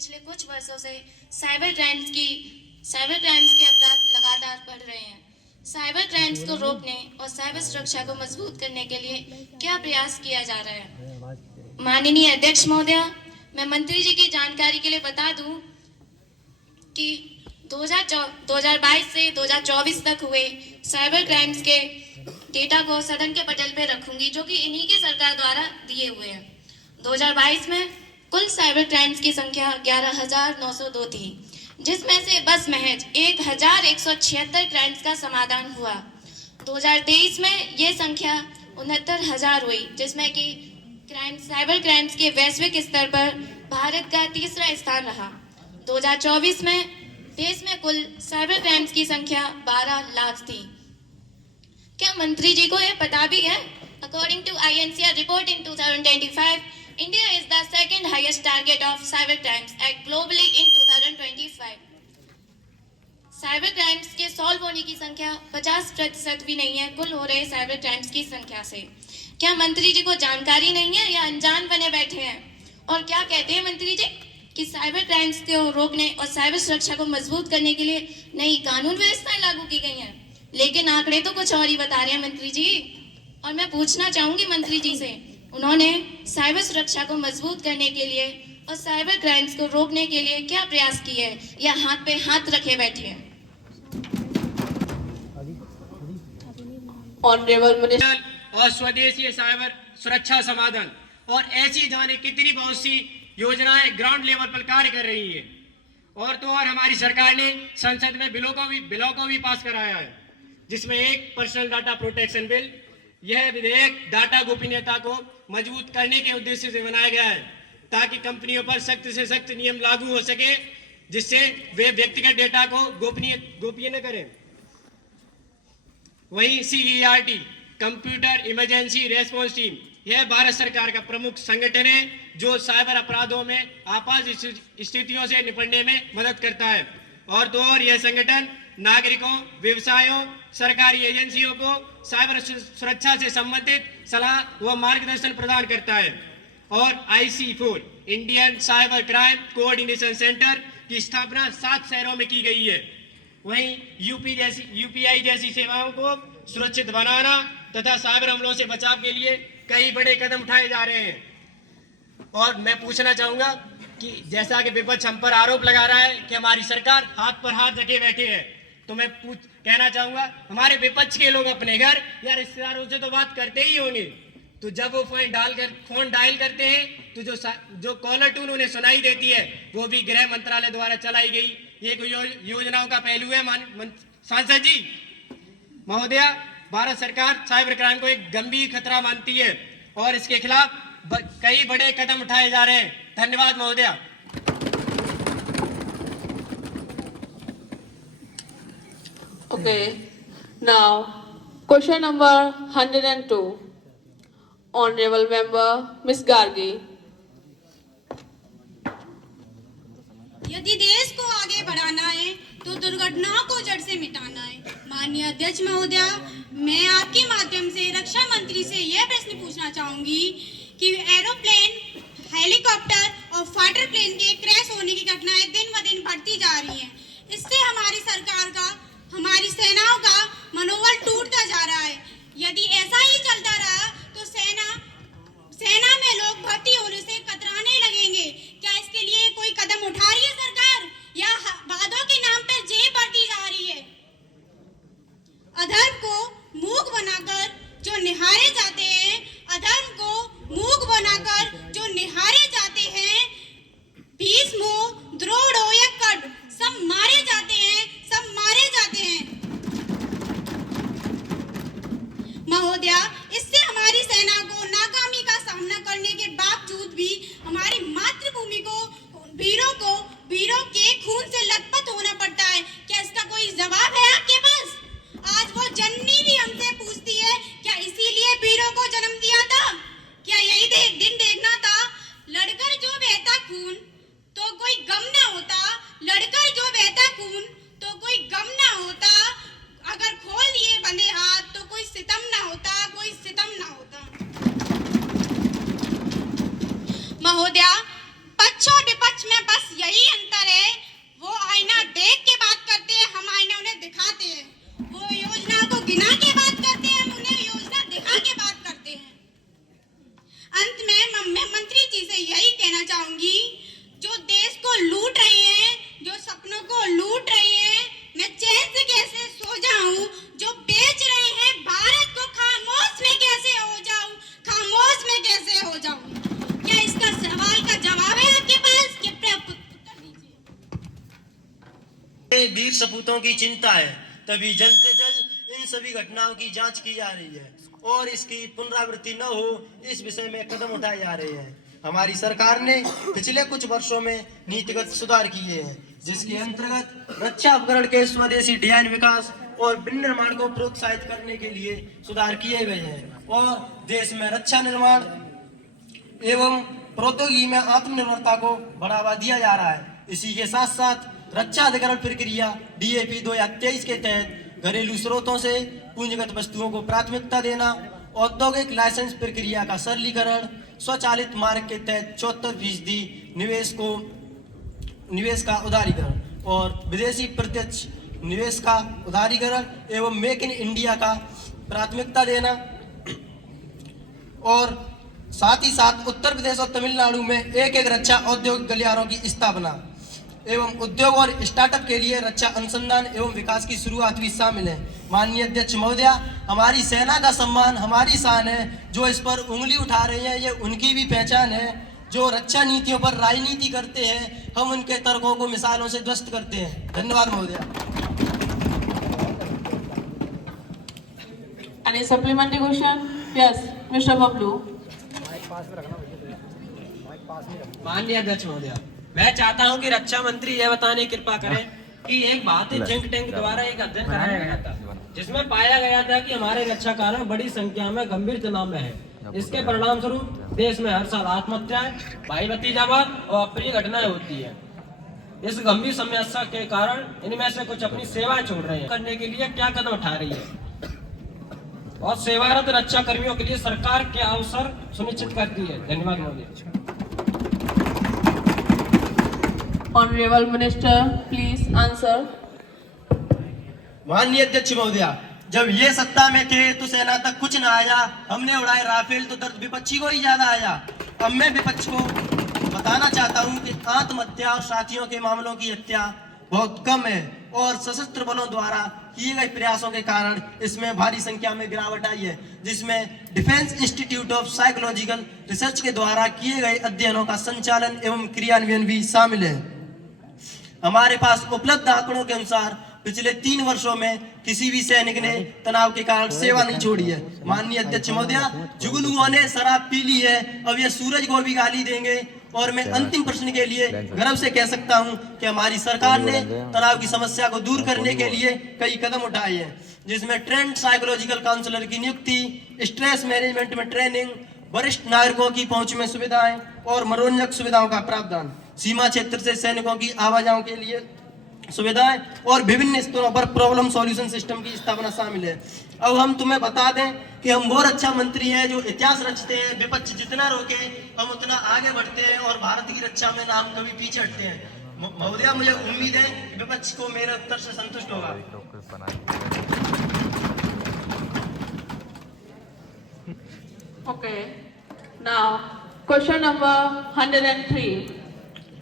पिछले कुछ वर्षों से साइबर क्राइम्स के अपराध लगातार बढ़ रहे हैं। साइबर क्राइम्स को रोकने और साइबर सुरक्षा को मजबूत करने के लिए क्या प्रयास किया जा रहा है? माननीय अध्यक्ष महोदया, मैं मंत्री जी की जानकारी के लिए बता दूं कि 2022 से 2024 तक हुए साइबर क्राइम्स के डेटा को सदन के पटल पे रखूंगी, जो कि इन्हीं के सरकार द्वारा दिए हुए हैं। 2022 में कुल साइबर क्राइम्स की संख्या 11,902 थी, जिसमें से बस महज 1,176 क्राइम्स का समाधान हुआ। 2023 में ये संख्या 69,000 हुई, जिसमें कि साइबर क्राइम्स के वैश्विक स्तर पर भारत का तीसरा स्थान रहा। 2024 में देश में कुल साइबर क्राइम्स की संख्या 12 लाख थी। क्या मंत्री जी को यह पता भी है? According to INCR report in 2025, India is the second highest target of cyber crimes at globally in 2025. Cyber crimes के सॉल्व होने की संख्या 50% भी नहीं है कुल हो रहे साइबर क्राइम्स की संख्या से। क्या मंत्री जी को जानकारी नहीं है या अनजान बने बैठे हैं? और क्या कहते हैं मंत्री जी कि साइबर क्राइम्स को रोकने और साइबर सुरक्षा को मजबूत करने के लिए नई कानून व्यवस्थाएं लागू की गई हैं, लेकिन आंकड़े तो कुछ और ही बता रहे हैं मंत्री जी। और मैं पूछना चाहूंगी मंत्री जी से, उन्होंने साइबर सुरक्षा को मजबूत करने के लिए और साइबर क्राइम्स को रोकने के लिए क्या प्रयास किए हैं या हाथ पे हाथ रखे बैठे हैं? ऑनरेबल मिनिस्टर और स्वदेशी साइबर सुरक्षा समाधान और ऐसी जाने कितनी बहुत सी योजनाएं ग्राउंड लेवल पर कार्य कर रही है। और तो और हमारी सरकार ने संसद में बिलों को भी पास कराया है, जिसमें एक पर्सनल डाटा प्रोटेक्शन बिल। यह विधेयक डाटा गोपनीयता को मजबूत करने के उद्देश्य से बनाया गया है, ताकि कंपनियों पर सख्त से सख्त नियम लागू हो सके, जिससे वे व्यक्तिगत डेटा को गोपनीय न करें। वहीं CERT computer emergency response team, यह भारत सरकार का प्रमुख संगठन है जो साइबर अपराधों में आपात स्थितियों से निपटने में मदद करता है। और तो और यह संगठन नागरिकों, व्यवसायों, सरकारी एजेंसियों को साइबर सुरक्षा से संबंधित सलाह व मार्गदर्शन प्रदान करता है। और IC4 Indian cyber crime coordination centre की स्थापना 7 शहरों में की गई है। वहीं UPI जैसी सेवाओं को सुरक्षित बनाना तथा साइबर हमलों से बचाव के लिए कई बड़े कदम उठाए जा रहे हैं। और मैं पूछना चाहूंगा कि जैसा कि विपक्ष हम पर आरोप लगा रहा है कि हमारी सरकार हाथ पर हाथ रखे बैठे है, तो मैं कहना चाहूंगा हमारे विपक्ष के लोग अपने घर या रिश्तेदारों से तो बात करते ही होंगे, तो जब वो फोन डायल करते हैं तो जो कॉलर ट्यून उन्हें सुनाई देती है वो भी गृह मंत्रालय द्वारा चलाई गई एक योजनाओं का पहलू है। सांसद जी महोदया, भारत सरकार साइबर क्राइम को एक गंभीर खतरा मानती है और इसके खिलाफ कई बड़े कदम उठाए जा रहे हैं। धन्यवाद महोदया। Okay, now question number 102. Honorable member Ms. Gargi. यदि देश को आगे बढ़ाना है तो दुर्घटनाओं को जड़ से मिटाना है। माननीय अध्यक्ष महोदया, मैं आपके माध्यम से रक्षा मंत्री से यह प्रश्न पूछना चाहूंगी कि एरोप्लेन, हेलीकॉप्टर और फाइटर प्लेन के क्रैश होने की घटनाएं दिन ब दिन बढ़ती जा रही हैं। इससे हमारी सरकार का, हमारी सेनाओं का मनोबल टूटता जा रहा है। यदि ऐसा ही चलता रहा तो सेना में लोग भर्ती होने से कतराने लगेंगे। क्या इसके लिए कोई कदम उठा रही है सरकार या वादों के नाम पर जेब बढ़ती जा रही है? अधर्म को मूक बनाकर जो निहारे जाते हैं, अधर्म को मूक बनाकर जो निहारे जाते हैं, भीष्म, द्रोण या कर्ण सब मारे जाते हैं, सब मारे जाते हैं। महोदया, इससे हमारी सेना को नाकामी का सामना करने के बावजूद भी हमारी मातृभूमि को, वीरों को यही अंतर है, वो आईना देख के बात करते हैं, हम आईना उन्हें दिखाते हैं। वो योजना को गिना के बात करते हैं, हम उन्हें योजना दिखा के बात करते हैं। अंत में मैं मंत्री जी से यही कहना चाहूंगी, जो देश को लूट रही है, जो सपनों को लूट रही है, मैं चैन से कैसे सो जाऊं? जो बेच रहे हैं भारत को, खामोश में कैसे हो जाऊं? खामोश में कैसे हो जाऊं? क्या इसका सवाल का जवाब है आपके पास? कृपया उत्तर दीजिए। वीर सपूतों की चिंता है, तभी जल्द से जल्द इन सभी घटनाओं की जांच की जा रही है और इसकी पुनरावृत्ति न हो, इस विषय में कदम उठाए जा रहे हैं। हमारी सरकार ने पिछले कुछ वर्षों में नीतिगत सुधार किए हैं, जिसके अंतर्गत रक्षा उपकरण के स्वदेशी डिजाइन विकास और विनिर्माण को प्रोत्साहित करने के लिए सुधार किए गए हैं और देश में रक्षा निर्माण एवं प्रौद्योगिकी में आत्मनिर्भरता को बढ़ावा दिया जा रहा है। इसी के साथ साथ रक्षा अधिग्रहण प्रक्रिया DAP 2023 के तहत घरेलू स्रोतों से पूंजीगत वस्तुओं को प्राथमिकता देना, औद्योगिक लाइसेंस प्रक्रिया का सरलीकरण, स्वचालित मार्ग के तहत 74% निवेश का उदारीकरण और विदेशी प्रत्यक्ष निवेश का उदारीकरण एवं मेक इन इंडिया का प्राथमिकता देना, और साथ ही साथ उत्तर प्रदेश और तमिलनाडु में एक रक्षा औद्योगिक गलियारों की स्थापना एवं उद्योग और स्टार्टअप के लिए रक्षा अनुसंधान एवं विकास की शुरुआत भी शामिल है। माननीय अध्यक्ष महोदय, हमारी सेना का सम्मान हमारी शान है। जो इस पर उंगली उठा रहे हैं, ये उनकी भी पहचान है। जो रक्षा नीतियों पर राजनीति करते हैं, हम उनके तर्कों को मिसालों से ध्वस्त करते हैं। धन्यवाद महोदय। Any supplementary question? Yes, Mr. Bablu. माननीय अध्यक्ष महोदय, मैं चाहता हूं कि रक्षा मंत्री यह बताने की कृपा करें कि एक भारतीय थिंक टैंक द्वारा एक अध्ययन कराया गया था, जिसमें पाया गया था कि हमारे रक्षा कार्य बड़ी संख्या में गंभीर तनाव में है। इसके परिणाम स्वरूप देश में हर साल आत्महत्याएं, भाई भतीजावाद और अप्रिय घटनाएं होती है। इस गंभीर समस्या के कारण इनमें से कुछ अपनी सेवाएं छोड़ रहे हैं। करने के लिए क्या कदम उठा रही है और सेवारत रक्षा कर्मियों के लिए सरकार क्या अवसर सुनिश्चित करती है? धन्यवाद महोदय। Honorable Minister, please answer. माननीय अध्यक्ष महोदय, जब ये सत्ता में थे तो सेना तक कुछ न आया। हमने उड़ाए राफेल तो दर्द विपक्षी को ही ज्यादा आया। अब मैं विपक्ष को बताना चाहता हूँ कि आत्महत्या और साथियों के मामलों की हत्या बहुत कम है और सशस्त्र बलों द्वारा किए गए प्रयासों के कारण इसमें भारी संख्या में गिरावट आई है, जिसमें defence institute of psychological research के द्वारा किए गए अध्ययनों का संचालन एवं क्रियान्वयन भी शामिल है। हमारे पास उपलब्ध आंकड़ों के अनुसार पिछले 3 वर्षों में किसी भी सैनिक ने तनाव के कारण सेवा नहीं छोड़ी है। माननीय अध्यक्ष महोदय, जुगनुओं ने शराब पी ली है, अब ये सूरज को भी गाली देंगे। और मैं अंतिम प्रश्न के लिए गर्व से कह सकता हूं कि हमारी सरकार ने तनाव की समस्या को दूर करने के लिए कई कदम उठाए हैं, जिसमें ट्रेंड साइकोलॉजिकल काउंसलर की नियुक्ति, स्ट्रेस मैनेजमेंट में ट्रेनिंग, वरिष्ठ नागरिकों की पहुंच में सुविधाएं और मनोरंजक सुविधाओं का प्रावधान, सीमा क्षेत्र से सैनिकों की आवाजाही के लिए सुविधाएं और विभिन्न स्तरों पर प्रॉब्लम सॉल्यूशन सिस्टम की स्थापना शामिल है। अब हम तुम्हें बता दें कि हम वो रक्षा मंत्री हैं जो इतिहास रचते हैं। विपक्ष जितना रोके हम उतना आगे बढ़ते हैं और भारत की रक्षा में ना हम कभी पीछे हटते हैं। महोदय, मुझे उम्मीद है कि विपक्ष को मेरे उत्तर से संतुष्ट होगा। Okay. Now, question number 103.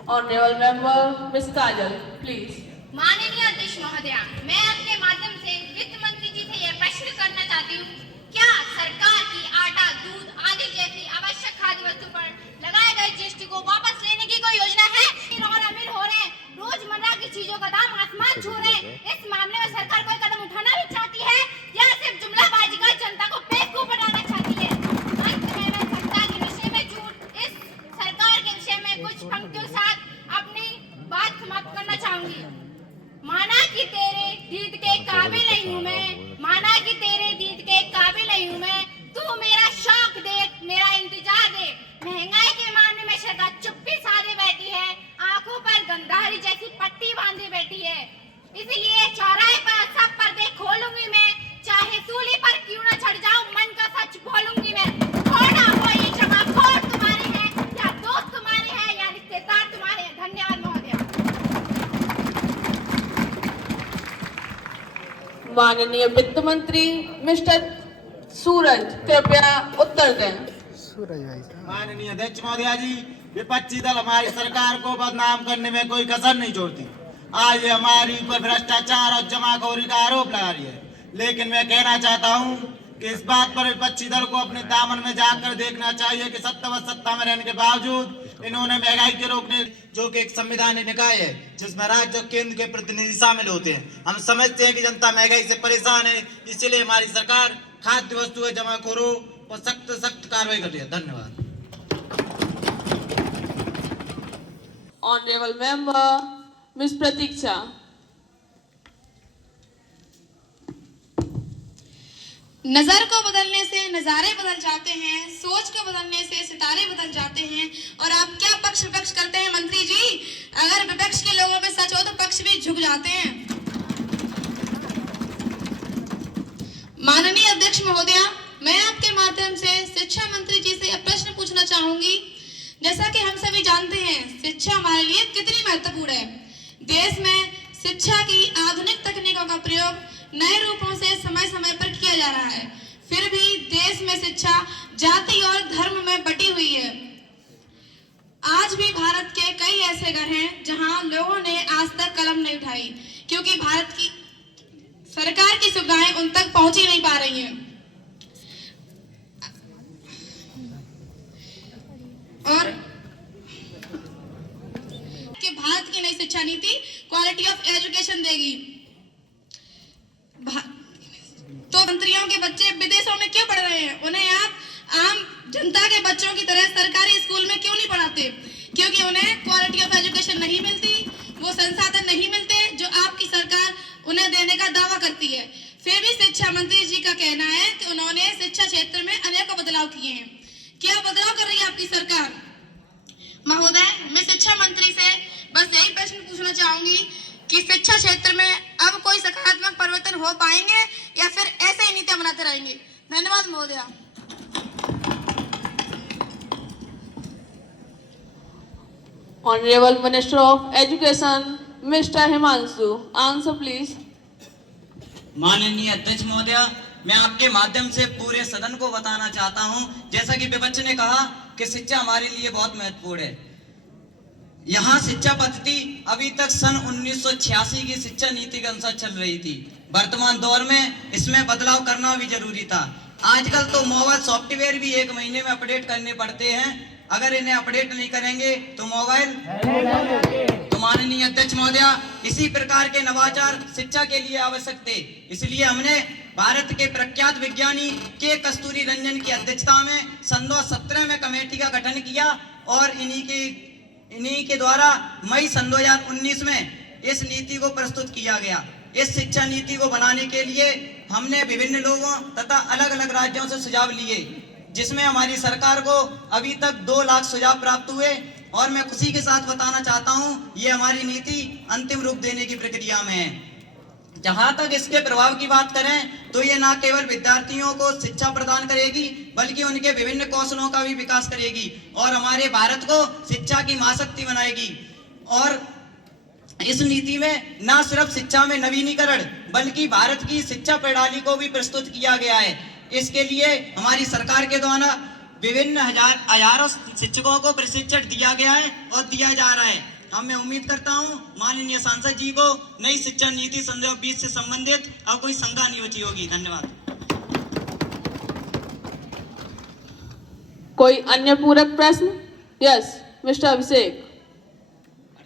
Honorable Member Ms. Kajal, please. माननीय अध्यक्ष महोदय, मैं आपके माध्यम से वित्त मंत्री जी से यह प्रश्न करना चाहती हूँ, क्या सरकार की आटा, दूध आदि जैसी आवश्यक खाद्य वस्तु पर लगाए गए GST को वापस लेने की कोई योजना है? और अमीर हो रहे हैं, रोजमर्रा की चीजों का दाम आसमान छू रहे हैं। इस मामले में सरकार कोई कदम उठाना भी चाहती है या सिर्फ जुमलाबाजी कर जनता को बेवकूफ बनाना चाहती है? अंत में मैं सत्ता के विषय में झूठ, इस सरकार के विषय में कुछ पंक्तियों के साथ अपनी बात समाप्त करना चाहूंगी। माना कि तेरे दीद के काबिल नहीं हूँ मैं, माना कि तेरे दीद के काबिल नहीं हूँ मैं, तू मेरा शौक देख, मेरा इंतजार देख। महंगाई के मामले में सरकार चुप्पी साधे बैठी है, आंखों पर गंधारी जैसी पट्टी बांधे बैठी है। इसलिए चौराहे पर सब पर्दे खोलूंगी मैं, चाहे सूली पर क्यों न चढ़ जाऊं, मन का सच बोलूंगी मैं। कौन हो ये जमाखोर तुम्हारे हैं या दोस्त तुम्हारे हैं या रिश्तेदार तुम्हारे हैं? धन्यवाद महोदय। माननीय वित्त मंत्री मिस्टर सूरज कृपया उत्तर दें। माननीय अध्यक्ष महोदया जी, विपक्षी दल हमारी सरकार को बदनाम करने में कोई कसर नहीं छोड़ती। आज ये हमारी ऊपर भ्रष्टाचार और जमाखोरी का आरोप लगा रही है, लेकिन मैं कहना चाहता हूँ कि इस बात पर विपक्षी दल को अपने दामन में जाकर देखना चाहिए कि सत्ता में रहने के बावजूद इन्होंने महंगाई के रोकने, जो कि एक संवैधानिक निकाय है जिसमें राज्य और केंद्र के प्रतिनिधि शामिल होते हैं। हम समझते हैं कि जनता महंगाई से परेशान है, इसलिए हमारी सरकार खाद्य वस्तु के जमाखोरों पर सख्त कार्रवाई कर रही है। धन्यवाद। ऑनरेबल मेंबर मिस प्रतीक्षा। नजर को बदलने से नजारे बदल जाते हैं, सोच को बदलने से सितारे बदल जाते हैं। और आप क्या पक्ष विपक्ष करते हैं मंत्री जी? अगर विपक्ष के लोगों में सच हो तो पक्ष भी झुक जाते हैं। माननीय अध्यक्ष महोदया, मैं आपके माध्यम से शिक्षा मंत्री जी से यह प्रश्न पूछना चाहूंगी। जैसा कि हम सभी जानते हैं, शिक्षा हमारे लिए कितनी महत्वपूर्ण है। देश में शिक्षा की आधुनिक तकनीकों का प्रयोग नए रूपों से समय समय पर किया जा रहा है, फिर भी देश में शिक्षा जाति और धर्म में बटी हुई है। आज भी भारत के कई ऐसे घर हैं जहां लोगों ने आज तक कलम नहीं उठाई, क्योंकि भारत की सरकार की सुविधाएं उन तक पहुंच ही नहीं पा रही हैं। और कि भारत की नई शिक्षा नीति क्वालिटी ऑफ एजुकेशन देगी। तो मंत्रियों के बच्चे विदेशों में क्यों पढ़ रहे हैं? उन्हें आप आम जनता के बच्चों की तरह सरकारी स्कूल में क्यों नहीं पढ़ाते? क्योंकि उन्हें क्वालिटी ऑफ एजुकेशन नहीं मिलती, वो संसाधन नहीं मिलते जो आपकी सरकार उन्हें देने का दावा करती है। फिर भी शिक्षा मंत्री जी का कहना है कि उन्होंने शिक्षा क्षेत्र में अनेकों बदलाव किए हैं। क्या बदलाव कर रही है आपकी सरकार? महोदय, मैं शिक्षा मंत्री से बस यही प्रश्न पूछना चाहूंगी कि शिक्षा क्षेत्र में अब कोई सकारात्मक परिवर्तन हो पाएंगे या फिर ऐसे ही नीतियां बनाते रहेंगे? धन्यवाद महोदया। Honourable minister of education mister Himanshu, answer please. माननीय अध्यक्ष महोदया, मैं आपके माध्यम से पूरे सदन को बताना चाहता हूं, जैसा कि विपक्ष ने कहा कि शिक्षा हमारे लिए बहुत महत्वपूर्ण है। यहाँ शिक्षा पद्धति अभी तक सन 1986 की शिक्षा नीति के अनुसार चल रही थी। वर्तमान दौर में इसमें बदलाव करना भी जरूरी था। आजकल तो मोबाइल सॉफ्टवेयर भी 1 महीने में अपडेट करने पड़ते हैं। अगर इन्हें अपडेट नहीं करेंगे तो मोबाइल तो माननीय अध्यक्ष महोदया, इसी प्रकार के नवाचार शिक्षा के लिए आवश्यक थे। इसलिए हमने भारत के प्रख्यात विज्ञानी के कस्तूरी रंजन की अध्यक्षता में सन 2017 में कमेटी का गठन किया और इन्हीं के द्वारा मई सन 2019 में इस नीति को प्रस्तुत किया गया। इस शिक्षा नीति को बनाने के लिए हमने विभिन्न लोगों तथा अलग अलग राज्यों से सुझाव लिए, जिसमें हमारी सरकार को अभी तक 2 लाख सुझाव प्राप्त हुए और मैं खुशी के साथ बताना चाहता हूं, ये हमारी नीति अंतिम रूप देने की प्रक्रिया में है। जहां तक इसके प्रभाव की बात करें तो ये न केवल विद्यार्थियों को शिक्षा प्रदान करेगी बल्कि उनके विभिन्न कौशलों का भी विकास करेगी और हमारे भारत को शिक्षा की महाशक्ति बनाएगी। और इस नीति में न सिर्फ शिक्षा में नवीनीकरण बल्कि भारत की शिक्षा प्रणाली को भी प्रस्तुत किया गया है। इसके लिए हमारी सरकार के द्वारा विभिन्न हजारों शिक्षकों को प्रशिक्षण दिया गया है और दिया जा रहा है। मैं उम्मीद करता हूं माननीय सांसद जी को नई शिक्षा नीति सन 2020 से संबंधित अब कोई शंका नहीं बची होगी। धन्यवाद। कोई अन्य पूरक प्रश्न? यस मिस्टर अभिषेक।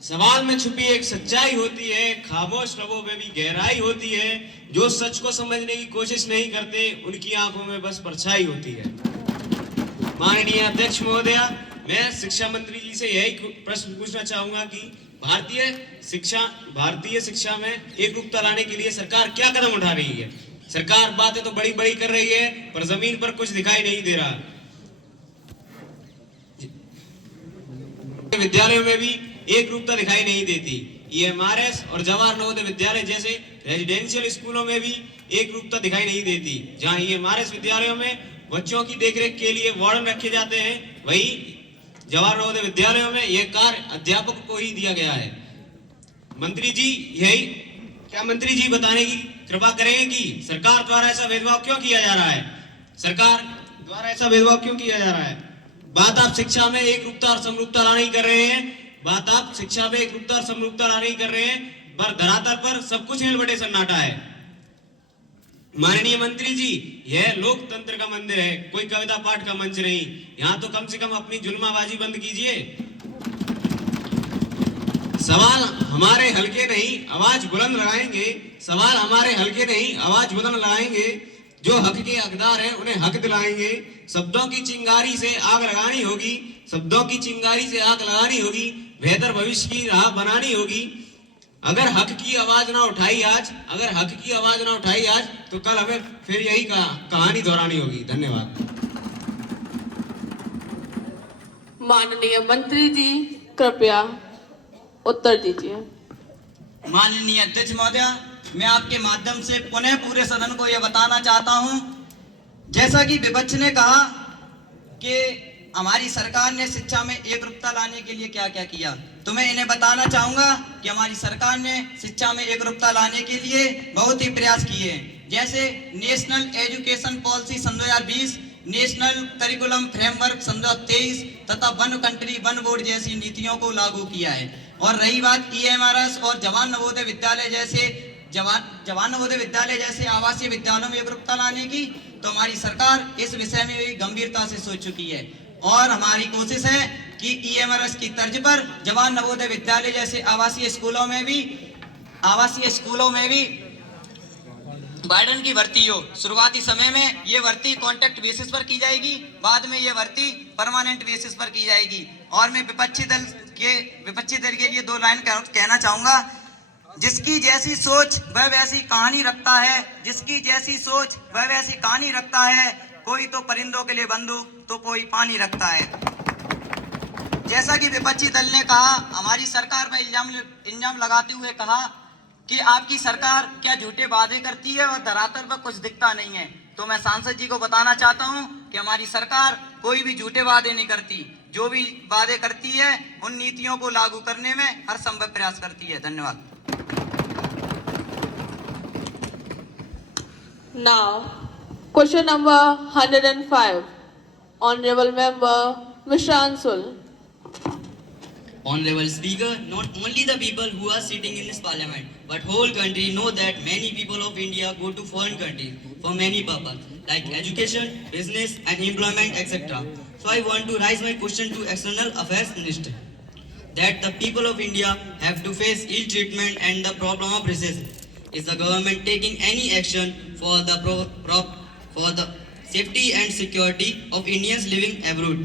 सवाल में छुपी एक सच्चाई होती है, खामोश रबों में भी गहराई होती है। जो सच को समझने की कोशिश नहीं करते उनकी आंखों में बस परछाई होती है। माननीय अध्यक्ष महोदया, मैं शिक्षा मंत्री जी से यही प्रश्न पूछना चाहूंगा कि भारतीय शिक्षा में एक रूपता लाने के लिए सरकार क्या कदम उठा रही है? सरकार बातें तो बड़ी बड़ी कर रही है पर जमीन पर कुछ दिखाई नहीं दे रहा। विद्यालयों में भी एक रूपता दिखाई नहीं देती। EMRS और जवाहर नवोदय विद्यालय जैसे रेजिडेंशियल स्कूलों में भी एक रूपता दिखाई नहीं देती। जहां EMRS विद्यालयों में बच्चों की देखरेख के लिए वार्डन रखे जाते हैं, वही जवाहर नवोदय विद्यालयों में यह कार्य अध्यापक को ही दिया गया है। मंत्री जी, यही क्या मंत्री जी बताने की कृपा करेंगे कि सरकार द्वारा ऐसा भेदभाव क्यों किया जा रहा है? सरकार द्वारा ऐसा भेदभाव क्यों किया जा रहा है? बात आप शिक्षा में एक रूपता और समरूपता लाने की कर रहे हैं। बात आप शिक्षा में एक रूपता और समरूपता लाने की कर रहे हैं, पर धरातल पर सब कुछ हिलबटे सन्नाटा है। माननीय मंत्री जी, यह लोकतंत्र का मंदिर है, कोई कविता पाठ का मंच नहीं। यहाँ तो कम से कम अपनी जुल्माबाजी बंद कीजिए। सवाल हमारे हल्के नहीं, आवाज बुलंद लगाएंगे। सवाल हमारे हल्के नहीं, आवाज बुलंद लगाएंगे। जो हक के हकदार हैं उन्हें हक दिलाएंगे। शब्दों की चिंगारी से आग लगानी होगी, शब्दों की चिंगारी से आग लगानी होगी, बेहतर भविष्य की राह बनानी होगी। अगर हक की आवाज ना उठाई आज, अगर हक की आवाज ना उठाई आज, तो कल हमें फिर यही कहानी दोहरानी होगी। धन्यवाद। माननीय मंत्री जी कृपया उत्तर दीजिए। माननीय अध्यक्ष महोदय, मैं आपके माध्यम से पुनः पूरे सदन को यह बताना चाहता हूं, जैसा कि विपक्ष ने कहा कि हमारी सरकार ने शिक्षा में एकरूपता लाने के लिए क्या क्या किया, तो मैं इन्हें बताना चाहूंगा कि हमारी सरकार ने शिक्षा में एकरूपता लाने के लिए बहुत ही प्रयास किए हैं। जैसे नेशनल एजुकेशन पॉलिसी सन 2020, नेशनल करिकुलम फ्रेमवर्क सन 2023 तथा वन कंट्री वन बोर्ड जैसी नीतियों को लागू किया है। और रही बात EMRS और जवान नवोदय विद्यालय जैसे आवासीय विद्यालयों में एकरूपता लाने की, तो हमारी सरकार इस विषय में भी गंभीरता से सोच चुकी है। और हमारी कोशिश है कि EMRS की तर्ज पर जवान नवोदय विद्यालय जैसे आवासीय स्कूलों में भी वार्डन की भर्ती हो। शुरुआती समय में ये भर्ती कॉन्ट्रैक्ट बेसिस पर की जाएगी, बाद में ये भर्ती परमानेंट बेसिस पर की जाएगी। और मैं विपक्षी दल के लिए 2 लाइन कहना चाहूंगा। जिसकी जैसी सोच वह वैसी कहानी रखता है, जिसकी जैसी सोच वह वैसी कहानी रखता है। कोई तो परिंदों के लिए बंदूक तो कोई पानी रखता है। जैसा कि विपक्षी दल ने कहा, हमारी सरकार पर इल्जाम लगाते हुए कहा कि आपकी सरकार क्या झूठे वादे करती है और धरातल पर कुछ दिखता नहीं है। तो मैं सांसद जी को बताना चाहता हूं कि हमारी सरकार कोई भी झूठे वादे नहीं करती। जो भी वादे करती है उन नीतियों को लागू करने में हर संभव प्रयास करती है। धन्यवाद। Now, question number 105. Honorable Member Mr. Ansul. Honorable Speaker, not only the people who are sitting in this parliament, but whole country know that many people of India go to foreign countries for many purposes, like education, business and employment, etc. So I want to raise my question to External Affairs Minister, that the people of India have to face ill treatment and the problem of racism. Is the government taking any action for the safety and security of Indians living abroad?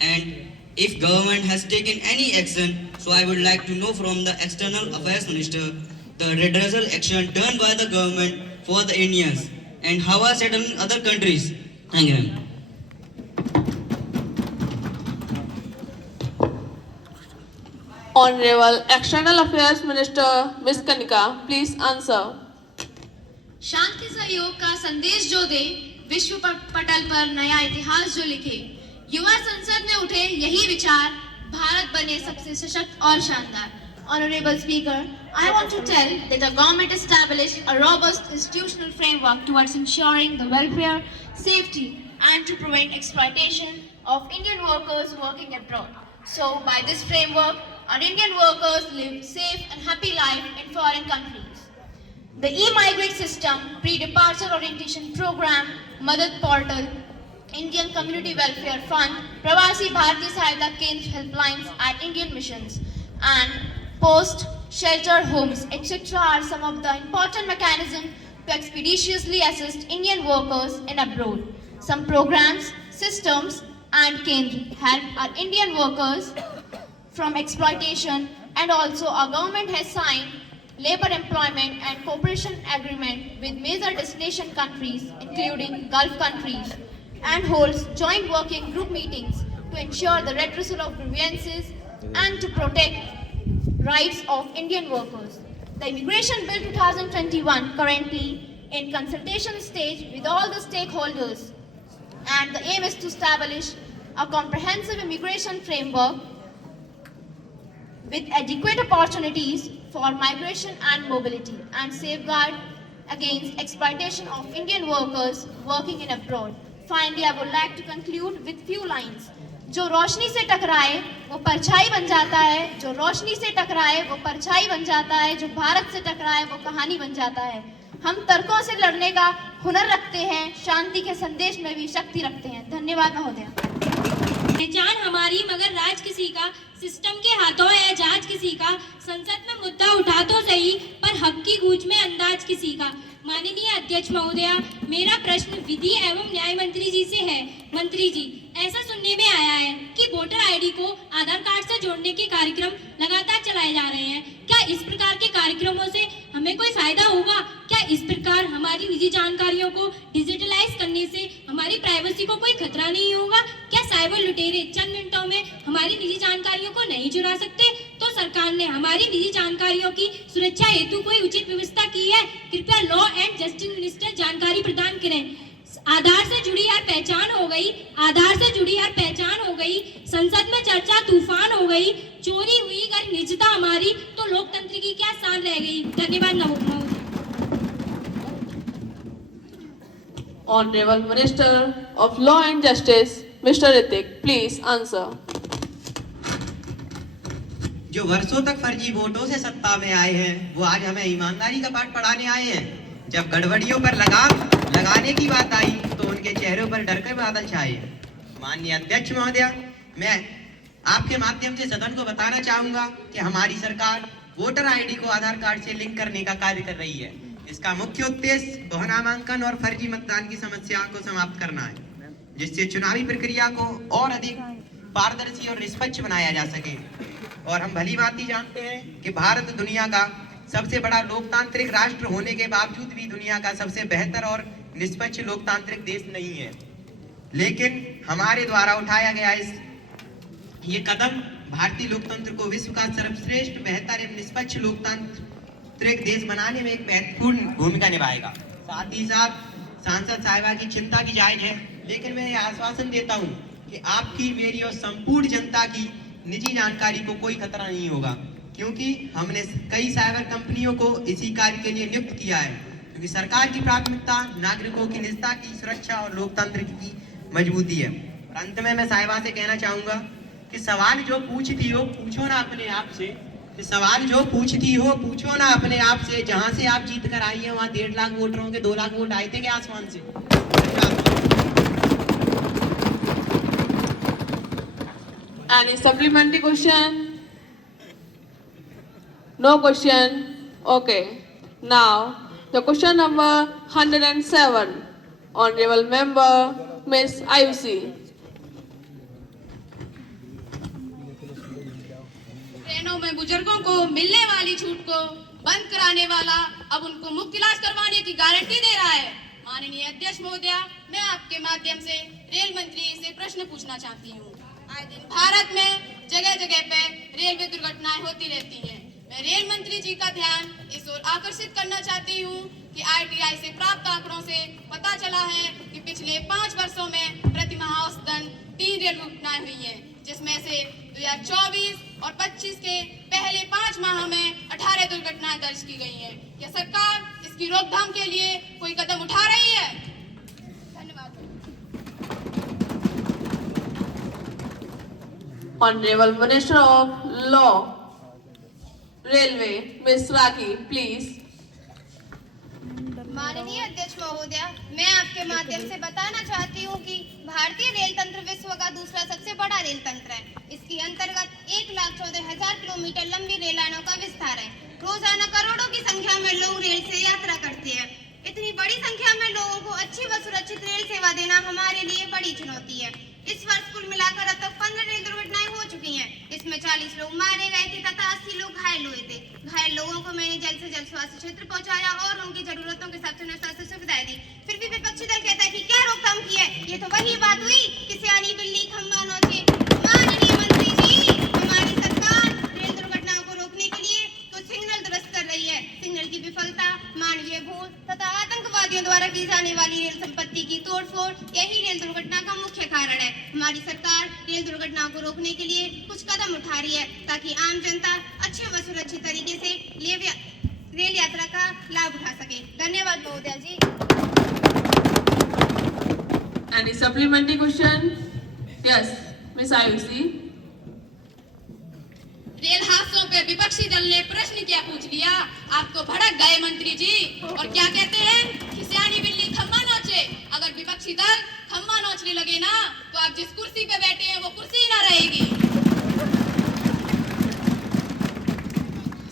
And if government has taken any action, so I would like to know from the External Affairs Minister the redressal action done by the government for the Indians and how are settled in other countries. Thank you. Honorable External Affairs Minister Ms. Kanika, please answer. शांति सहयोग का संदेश जो दे, विश्व पटल पर नया इतिहास जो लिखे, युवा संसद में उठे यही विचार, भारत बने सबसे सशक्त और शानदार। Honorable Speaker, I want to tell that the government established a robust institutional framework towards ensuring the welfare, safety and to prevent exploitation of Indian workers working abroad. So by this framework, our Indian workers live safe and happy life in foreign countries. The e-migrate system, pre-departure orientation program, Madad portal, Indian Community Welfare Fund, Pravasi Bharatiya Sahayata Kendra helplines at Indian missions, and post-shelter homes, etc. are some of the important mechanisms to expeditiously assist Indian workers in abroad. Some programs, systems, and Kendra help our Indian workers from exploitation, and also our government has signed labor employment and cooperation agreement with major destination countries including Gulf countries, and holds joint working group meetings to ensure the redressal of grievances and to protect rights of Indian workers. The Immigration Bill 2021 currently in consultation stage with all the stakeholders, and the aim is to establish a comprehensive immigration framework with adequate opportunities for migration and mobility, and safeguard against exploitation of Indian workers working in abroad. Finally, I would like to conclude with few lines. जो रोशनी से टकराए वो परछाई बन जाता है, जो रोशनी से टकराए वो परछाई बन जाता है, जो भारत से टकराए वो कहानी बन जाता है। हम तर्कों से लड़ने का हुनर रखते हैं, शांति के संदेश में भी शक्ति रखते हैं। धन्यवाद महोदय। पहचान हमारी मगर राज किसी का, सिस्टम के हाथों है जहाज किसी का, संसद में मुद्दा उठा तो सही पर हक की गूंज में अंदाज किसी का। माननीय अध्यक्ष महोदया, मेरा प्रश्न विधि एवं न्याय मंत्री जी से है। मंत्री जी, ऐसा सुनने में आया है कि वोटर आईडी को आधार कार्ड से जोड़ने के कार्यक्रम लगातार चलाए जा रहे हैं। क्या इस प्रकार के कार्यक्रमों से हमें कोई फायदा होगा? क्या इस प्रकार हमारी निजी जानकारियों को डिजिटलाइज करने से हमारी प्राइवेसी को कोई खतरा नहीं होगा? क्या साइबर लुटेरे चंद मिनटों में हमारी निजी जानकारियों को नहीं चुरा सकते? तो सरकार ने हमारी निजी जानकारियों की सुरक्षा हेतु कोई उचित व्यवस्था की है? कृपया लॉ एंड जस्टिस मिनिस्टर जानकारी प्रदान करें। आधार से जुड़ी हर पहचान हो गई, आधार से जुड़ी हर पहचान हो गई, संसद में चर्चा तूफान हो गई, चोरी हुई अगर निजता हमारी तो लोकतंत्र की क्या शान रह गई? धन्यवाद महोदय। Honorable Minister of Law and Justice, Mr. Ritwik, please answer. जो वर्षों तक फर्जी वोटों से सत्ता में आए हैं वो आज हमें ईमानदारी का पाठ पढ़ाने आए हैं। जब गड़बड़ियों पर लगाम लगाने की बात आई तो उनके चेहरों पर डर के बादल छाए। माननीय अध्यक्ष महोदया, मैं आपके माध्यम से सदन को बताना चाहूंगा कि हमारी सरकार वोटर आईडी को आधार कार्ड से लिंक करने का कार्य कर रही है। इसका मुख्य उद्देश्य बहुनामांकन और फर्जी मतदान की समस्या को समाप्त करना है, जिससे चुनावी प्रक्रिया को और अधिक पारदर्शी और निष्पक्ष बनाया जा सके। और हम भली भांति जानते हैं कि भारत दुनिया का सबसे बड़ा लोकतांत्रिक राष्ट्र होने के बावजूद भी दुनिया का सबसे बेहतर और निष्पक्ष लोकतांत्रिक देश नहीं है। लेकिन हमारे द्वारा उठाया गया ये कदम भारतीय लोकतंत्र को विश्व का सर्वश्रेष्ठ, बेहतर एवं निष्पक्ष लोकतांत्रिक देश बनाने में एक महत्वपूर्ण भूमिका निभाएगा। साथ ही साथ सांसद साहिबा की चिंता की जायज है, लेकिन मैं ये आश्वासन देता हूँ कि आपकी, मेरी और संपूर्ण जनता की निजी जानकारी को कोई खतरा नहीं होगा, क्योंकि हमने कई साइबर कंपनियों को इसी कार्य के लिए नियुक्त किया है। क्योंकि सरकार की प्राथमिकता नागरिकों की निजता की सुरक्षा और लोकतंत्र की मजबूती है। और अंत में मैं साहिबा से कहना चाहूंगा कि सवाल जो पूछती हो पूछो ना अपने आप से, सवाल जो पूछती हो पूछो ना अपने आप से। जहां से आप जीत कर आई है वहां 1.5 लाख वोटरों के 2 लाख वोट आए थे क्या आसमान से? Any supplementary question? No question. Okay. Now, the question number 107. Honorable Member, Miss Ayushi. ट्रेनों में बुजुर्गों को मिलने वाली छूट को बंद कराने वाला अब उनको मुफ्त इलाज करवाने की गारंटी दे रहा है। माननीय अध्यक्ष महोदया, मैं आपके माध्यम से रेल मंत्री से प्रश्न पूछना चाहती हूँ। आए दिन भारत में जगह जगह पे रेलवे दुर्घटनाएं होती रहती हैं। मैं रेल मंत्री जी का ध्यान इस ओर आकर्षित करना चाहती हूँ कि RTI से प्राप्त आंकड़ों से पता चला है कि पिछले 5 वर्षों में प्रति माह औसतन 3 रेल दुर्घटनाएं हुई हैं, जिसमें से 2024 और 25 के पहले 5 माह में 18 दुर्घटनाएं दर्ज की गई हैं। क्या सरकार इसकी रोकथाम के लिए कोई कदम उठा रही है? धन्यवाद। Honorable Minister of Law, Railway, Miss Rakhi, please. माननीय अध्यक्ष महोदया, मैं आपके माध्यम से बताना चाहती हूँ कि भारतीय रेल तंत्र विश्व का दूसरा सबसे बड़ा रेल तंत्र है। इसके अंतर्गत 1,14,000 किलोमीटर लंबी रेल लाइनों का विस्तार है। रोजाना करोड़ों की संख्या में लोग रेल से यात्रा करते हैं। इतनी बड़ी संख्या में लोगों को अच्छी व सुरक्षित रेल सेवा देना हमारे लिए बड़ी चुनौती है। इस वर्ष कुल मिलाकर अब तक 15 रेल दुर्घटनाएं हो चुकी हैं। इसमें 40 लोग मारे गए थे तथा 80 लोग घायल हुए थे। घायल लोगों को मैंने जल्द से जल्द स्वास्थ्य क्षेत्र पहुंचाया और उनकी जरूरतों के हिसाब से स्वास्थ्य सुविधाएं दी। फिर भी विपक्षी दल कहता है कि क्या रोकथाम की है। ये तो वही बात हुई कि सियानी बिल्ली खम्बा नोचे। माननीय मंत्री जी, हमारी सरकार रेल दुर्घटनाओं को रोकने के लिए कुछ सिग्नल दुरुस्त कर रही है। सिग्नल की विफलता, मानवीय भूल तथा आतंकवादियों द्वारा की जाने वाली रेल संपत्ति की तोड़फोड़ यही रेल दुर्घटना का मुख्य कारण है। हमारी सरकार रेल दुर्घटनाओं को रोकने के लिए कुछ कदम उठा रही है ताकि आम जनता अच्छे व सुरक्षित तरीके से रेल यात्रा का लाभ उठा सके। धन्यवाद महोदया जी। Any supplementary question? Yes, Miss Ayushi. Rail हादसों पे विपक्षी दल ने प्रश्न क्या पूछ लिया? आपको भड़क गए मंत्री जी और क्या कहते हैं कि सियानी बिल्ली खम्मा नोचे। अगर विपक्षी दल खम्मा नोचने लगे ना तो आप जिस कुर्सी पे बैठे हैं वो कुर्सी ही ना रहेगी।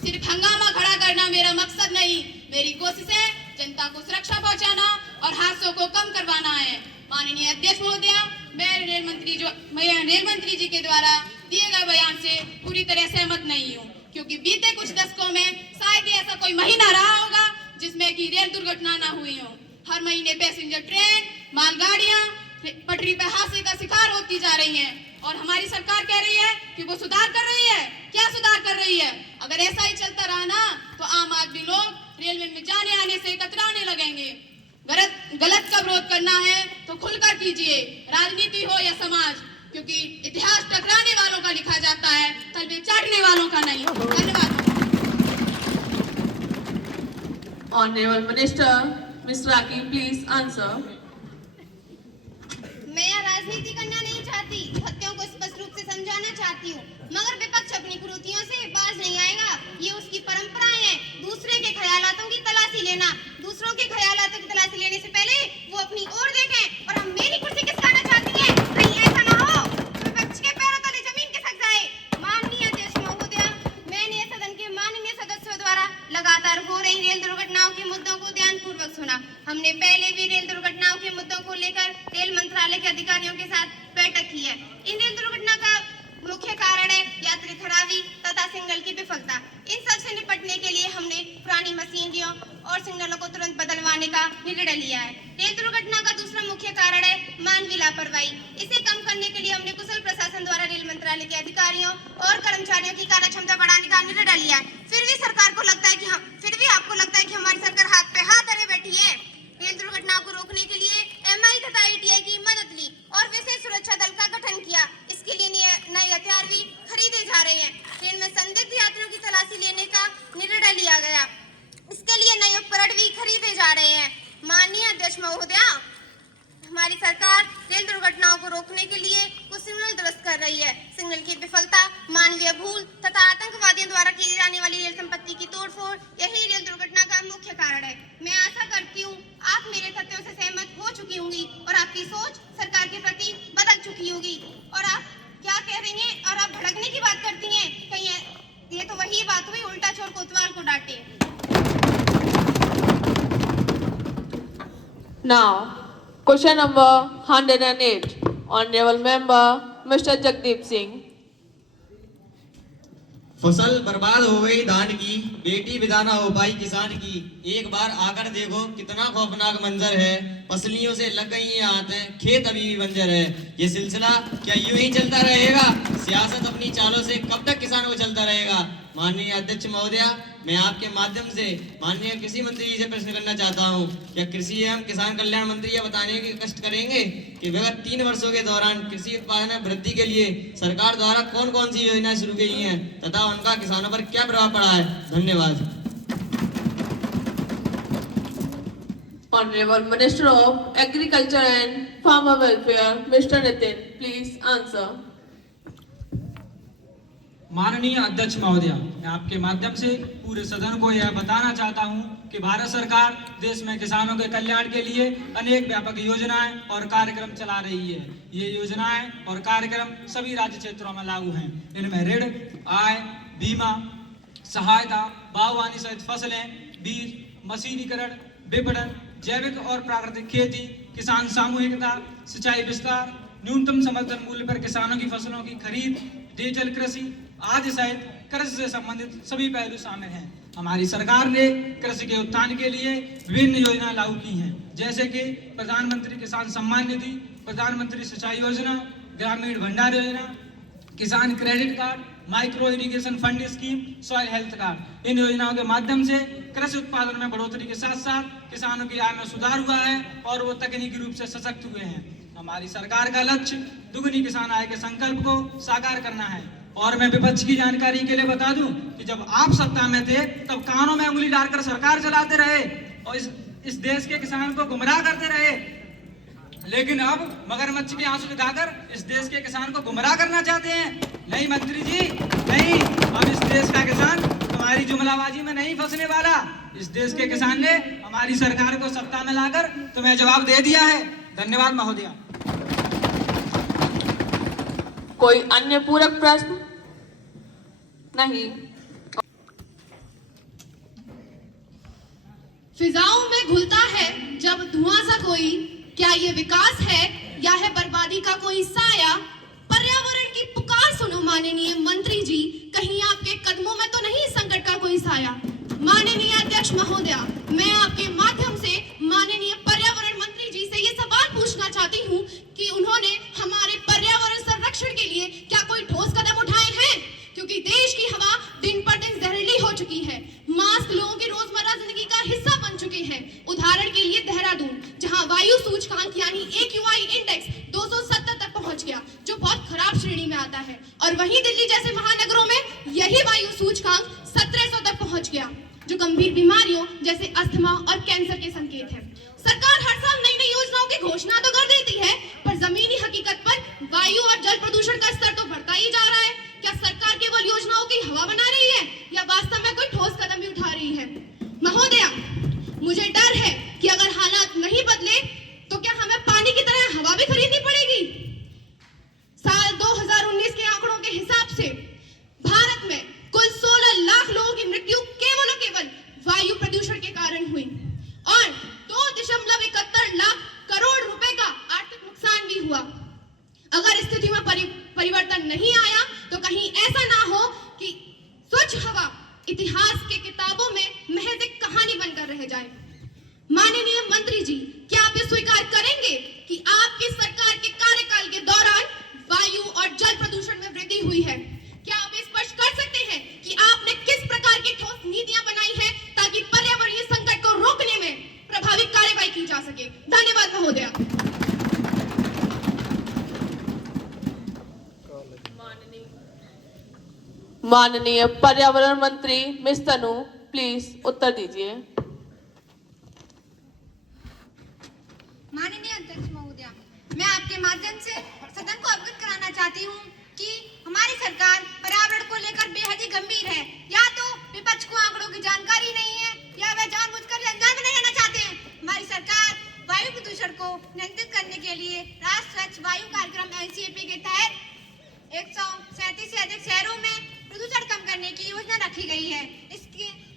सिर्फ हंगामा खड़ा करना मेरा मकसद नहीं, मेरी कोशिश है जनता को सुरक्षा पहुंचाना और हादसों को कम करवाना है। माननीय अध्यक्ष महोदया, मैं रेल मंत्री जी के द्वारा दिए गए बयान से पूरी तरह सहमत नहीं हूँ, क्योंकि बीते कुछ दशकों में शायद ही ऐसा कोई महीना रहा होगा जिसमें कि रेल दुर्घटना ना हुई हो। हर महीने पैसेंजर ट्रेन, मालगाड़ियां पटरी पर हादसे का शिकार होती जा रही हैं और हमारी सरकार कह रही है कि वो सुधार कर रही है। क्या सुधार कर रही है? अगर ऐसा ही चलता रहा ना तो आम आदमी लोग रेलवे में जाने आने से कतराने लगेंगे। गलत का विरोध करना है तो खुलकर कीजिए, राजनीति हो या समाज, क्योंकि इतिहास टकराने वालों का लिखा जाता है, तलवे चाटने वालों का नहीं। धन्यवाद। Honorable Minister, Ms. Raki, please answer. मैं यहाँ राजनीति करना नहीं चाहती, सत्यों को स्पष्ट रूप से समझाना चाहती हूँ, मगर विपक्ष अपनी कुरीतियों से बाज नहीं आएगा। ये उसकी परंपराएं हैं, दूसरे के ख्यालातों की तलाशी लेना। दूसरों के ख्यालातों की तलाशी लेने से पहले वो अपनी ओर देखें। और हम मेरी कुर्सी किसकाना चाहती हैं? कहीं ऐसा ना हो विपक्ष के पैरों तले जमीन खिसक जाए। माननीय अध्यक्ष महोदया, मैंने सदन के माननीय सदस्यों द्वारा लगातार हो रही रेल दुर्घटनाओं के मुद्दों को ध्यानपूर्वक सुना। हमने पहले भी रेल दुर्घटनाओं के मुद्दों को लेकर रेल मंत्रालय के अधिकारियों के साथ बैठक की है। इन रेल दुर्घटना का मुख्य कारण है यात्री खराबी तथा सिग्नल की विफलता। इन सब से निपटने के लिए हमने पुरानी मशीनरियों और सिग्नलों को तुरंत बदलवाने का निर्णय लिया है। रेल दुर्घटना का दूसरा मुख्य कारण है मानवीय लापरवाही। इसे कम करने के लिए हमने कुशल प्रशासन द्वारा रेल मंत्रालय के अधिकारियों और कर्मचारियों की कार्य क्षमता बढ़ाने का निर्णय लिया है। फिर भी आपको लगता है कि हमारी सरकार हाथ पे हाथ धरे बैठी है। रेल दुर्घटनाओं को रोकने के लिए MI तथा ITI की मदद ली और विशेष सुरक्षा दल का गठन किया। इसके लिए नए हथियार भी खरीदे जा रहे हैं। ट्रेन में संदिग्ध यात्रियों की तलाशी लेने का निर्णय लिया गया। इसके लिए नए उपकरण भी खरीदे जा रहे हैं। माननीय अध्यक्ष महोदया, हमारी सरकार रेल दुर्घटनाओं को रोकने के लिए कुछ सिग्नल दुरुस्त कर रही है। सिग्नल की विफलता, मानवीय भूल तथा आतंकवादियों द्वारा की जाने वाली रेल संपत्ति की तोड़फोड़ यही रेल दुर्घटना का मुख्य कारण है। मैं आशा करती हूँ आप मेरे तथ्यों से सहमत हो चुकी होंगी और आपकी सोच सरकार के प्रति बदल चुकी होगी। और आप क्या कह रही हैं और आप भड़कने की बात करती हैं? कहीं ये तो वही बात हुई, उल्टा चोर कोतवाल को डांटे। Now, question number 108. Honorable Member, Mr. Jagdeep Singh. फसल बर्बाद हो गई धान की, बेटी विदा ना हो पाई किसान की। एक बार आकर देखो कितना खौफनाक मंजर है, पसलियों से लग गई हैं आंतें, खेत अभी भी बंजर है। ये सिलसिला क्या यूं ही चलता रहेगा? सियासत अपनी चालों से कब तक किसानों को चलता रहेगा? माननीय अध्यक्ष महोदया, मैं आपके माध्यम से माननीय कृषि मंत्री जी से प्रश्न करना चाहता हूं। क्या कृषि एवं किसान कल्याण मंत्री यह बताने के कष्ट करेंगे कि विगत 3 वर्षों के दौरान कृषि उत्पादन में वृद्धि के लिए सरकार द्वारा कौन कौन सी योजनाएं शुरू की हैं तथा उनका किसानों पर क्या प्रभाव पड़ा है? धन्यवाद। Honorable Minister of Agriculture and Farmer Welfare, Mr. Nitin, please answer. माननीय अध्यक्ष महोदया, मैं आपके माध्यम से पूरे सदन को यह बताना चाहता हूं कि भारत सरकार देश में किसानों के कल्याण के लिए अनेक व्यापक योजनाएं और कार्यक्रम चला रही है। ये योजनाएं और कार्यक्रम सभी राज्य क्षेत्रों में लागू हैं। इनमें ऋण, आय, बीमा, सहायता, बागवानी सहित फसलें, बीज, मशीनीकरण, विपणन, जैविक और प्राकृतिक खेती, किसान सामूहिकता, सिंचाई विस्तार, न्यूनतम समर्थन मूल्य पर किसानों की फसलों की खरीद, डिजिटल कृषि आदि सहित कृषि से संबंधित सभी पहलू शामिल हैं। हमारी सरकार ने कृषि के उत्थान के लिए विभिन्न योजनाएं लागू की हैं, जैसे कि प्रधानमंत्री किसान सम्मान निधि, प्रधानमंत्री सिंचाई योजना, ग्रामीण भंडार योजना, किसान credit card, micro irrigation fund scheme, soil health card. इन योजनाओं के माध्यम से कृषि उत्पादन में बढ़ोतरी के साथ साथ किसानों की आय में सुधार हुआ है और वो तकनीकी रूप से सशक्त हुए हैं। हमारी सरकार का लक्ष्य दुगनी किसान आय के संकल्प को साकार करना है। और मैं विपक्ष की जानकारी के लिए बता दूं कि जब आप सत्ता में थे तब कानों में उंगली डालकर सरकार चलाते रहे और इस देश के किसान को गुमराह करते रहे, लेकिन अब मगरमच्छ के आंसू दिखाकर इस देश के किसान को गुमराह करना चाहते हैं। नहीं मंत्री जी, नहीं, अब इस देश का किसान तुम्हारी जुमलाबाजी में नहीं फंसने वाला। इस देश के किसान ने हमारी सरकार को सत्ता में लाकर तुम्हें जवाब दे दिया है। धन्यवाद महोदया। कोई अन्य पूरक प्रश्न? नहीं। फिजाओं में घुलता है जब धुआं सा कोई, क्या ये विकास है या है बर्बादी का कोई साया? पर्यावरण की पुकार सुनो माननीय मंत्री जी, कहीं आपके कदमों में तो नहीं संकट का कोई साया? माननीय अध्यक्ष महोदया, मैं आपके माध्यम से माननीय पर्यावरण मंत्री जी से ये सवाल पूछना चाहती हूँ कि उन्होंने हमारे पर्यावरण संरक्षण के लिए क्या कोई ठोस कदम उठाए हैं? क्योंकि देश की हवा दिन पर दिन जहरीली हो चुकी है। मास्क लोगों की रोजमर्रा जिंदगी का हिस्सा बन चुके हैं। उदाहरण के लिए देहरादून, जहां वायु सूचकांक यानी AQI इंडेक्स 270 तक पहुंच गया, जो बहुत खराब श्रेणी में आता है, और वहीं दिल्ली जैसे महानगरों में यही वायु सूचकांक 1700 तक पहुंच गया, जो गंभीर बीमारियों जैसे अस्थमा और कैंसर के संकेत है। सरकार हर साल नई नई योजनाओं की घोषणा तो कर देती है, पर जमीनी हकीकत पर वायु और जल प्रदूषण का स्तर तो बढ़ता ही जा रहा है। क्या सरकार केवल योजनाओं की हवा बना रही है या वास्तव में कोई ठोस कदम भी उठा रही है? महोदया, मुझे डर है कि अगर हालात नहीं बदले तो क्या हमें पानी की तरह हवा भी खरीदनी पड़ेगी। साल 2019 के आंकड़ों के हिसाब से भारत में कुल 16 लाख लोगों की मृत्यु केवल और केवल वायु प्रदूषण के कारण हुई और 2.71 लाख करोड़ रुपए का आर्थिक नुकसान भी हुआ। अगर स्थिति में परिवर्तन नहीं आया तो कहीं ऐसा ना हो कि स्वच्छ हवा इतिहास के किताबों में महज एक कहानी बनकर रह जाए। माननीय मंत्री जी, क्या आप ये स्वीकार करेंगे कि आपकी सरकार के कार्यकाल के दौरान वायु और जल प्रदूषण में वृद्धि हुई है? क्या आप स्पष्ट कर सकते हैं कि आपने किस प्रकार की ठोस नीतियां बनाई हैं ताकि पर्यावरणीय संकट को रोकने में प्रभावी कार्रवाई की जा सके? धन्यवाद महोदया। माननीय पर्यावरण मंत्री मिस तनु, प्लीज उत्तर दीजिए। माननीय अध्यक्ष महोदया, मैं आपके माध्यम से सदन को अवगत कराना चाहती हूँ कि हमारी सरकार पर्यावरण को लेकर बेहद ही गंभीर है। या तो विपक्ष को आंकड़ों की जानकारी नहीं है या वे जानबूझकर अनजान में नहीं रहना चाहते हैं। हमारी सरकार वायु प्रदूषण को नियंत्रित करने के लिए राष्ट्रीय स्वच्छ वायु कार्यक्रम NCAP के तहत 137 से अधिक शहरों में प्रदूषण कम करने की योजना रखी गई है,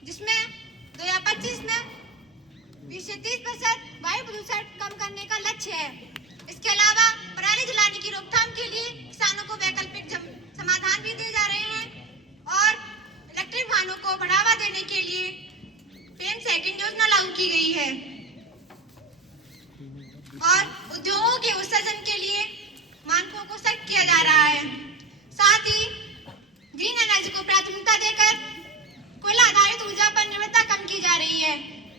जिसमें 2025 में 20 से 30% वायु प्रदूषण कम करने का लक्ष्य है। इसके अलावा पराली जलाने की रोकथाम के लिए किसानों को वैकल्पिक समाधान भी दिए जा रहे हैं और इलेक्ट्रिक वाहनों को बढ़ावा देने के लिए पेन सेकंड योजना लागू की गई है और उद्योगों के उत्सर्जन के लिए मानकों को सख्त किया जा रहा है। साथ ही ग्रीन एनर्जी को प्राथमिकता देकर कोयला आधारित ऊर्जा पर निर्भरता कम की जा रही है।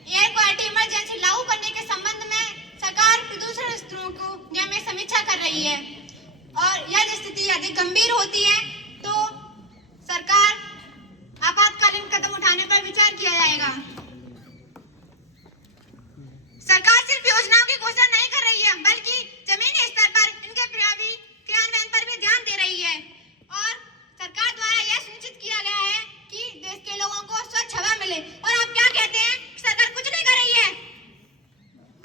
एयर क्वालिटी इमरजेंसी लागू करने के संबंध में सरकार प्रदूषण स्तरों को नियमित समीक्षा कर रही है और यदि स्थिति अधिक गंभीर होती है तो सरकार आपातकालीन कदम उठाने पर विचार किया जाएगा। सरकार सिर्फ योजनाओं की घोषणा नहीं कर रही है बल्कि जमीनी स्तर पर इनके प्रभावी क्रियान्वयन पर भी ध्यान दे रही है और सरकार द्वारा यह सुनिश्चित किया गया है कि देश के लोगों को स्वच्छ हवा मिले। और आप क्या कहते हैं, सरकार कुछ नहीं कर रही है?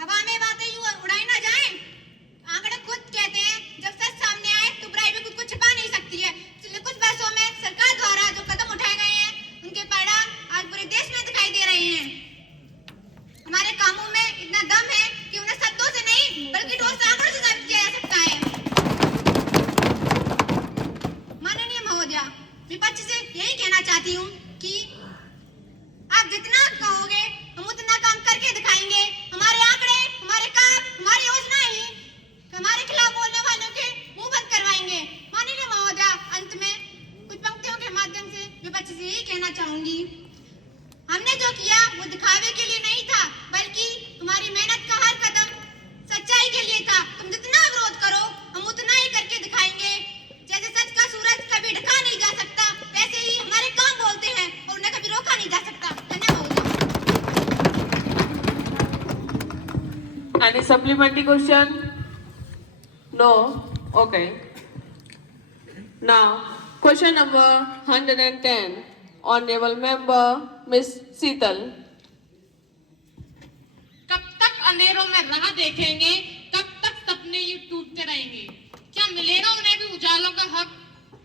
हवा में बातें यूं उड़ाई ना जाए। आंकड़े खुद कहते हैं जब सच सामने आए तो बुराई भी खुद को छिपा नहीं सकती है। इसलिए कुछ वर्षों में सरकार द्वारा जो कदम उठाए गए हैं उनके परिणाम आज पूरे देश में दिखाई दे रहे हैं। हमारे कामों में इतना दम है कि उन्हें शब्दों से नहीं बल्कि ठोस आंकड़ों से साबित किया जा सकता है। माननीय महोदया, विपक्ष से यही कहना चाहती हूँ कि आप जितना कहोगे हम उतना काम करके दिखाएंगे। हमारे आंकड़े, हमारे काम, हमारी योजना ही हमारे खिलाफ बोलने वालों के मुंह बंद करवाएंगे। माननीय महोदया, अंत में कुछ पंक्तियों के तुमने जो किया वो दिखावे के लिए नहीं था, बल्कि तुम्हारी मेहनत का हर कदम सच्चाई के लिए था। तुम जितना विरोध करो हम उतना ही करके दिखाएंगे। जैसे सच का सूरज कभी ढका नहीं जा सकता, वैसे ही हमारे काम बोलते हैं और उन्हें कभी रोका नहीं जा सकता। धन्यवाद। Any supplementary question? No? Okay. Now, question number 110. Honorable Member Miss Seetal. कब तक अंधेरों में राह देखेंगे, कब तक सपने ये टूटते रहेंगे? क्या मिलेगा उन्हें भी उजालों का हक?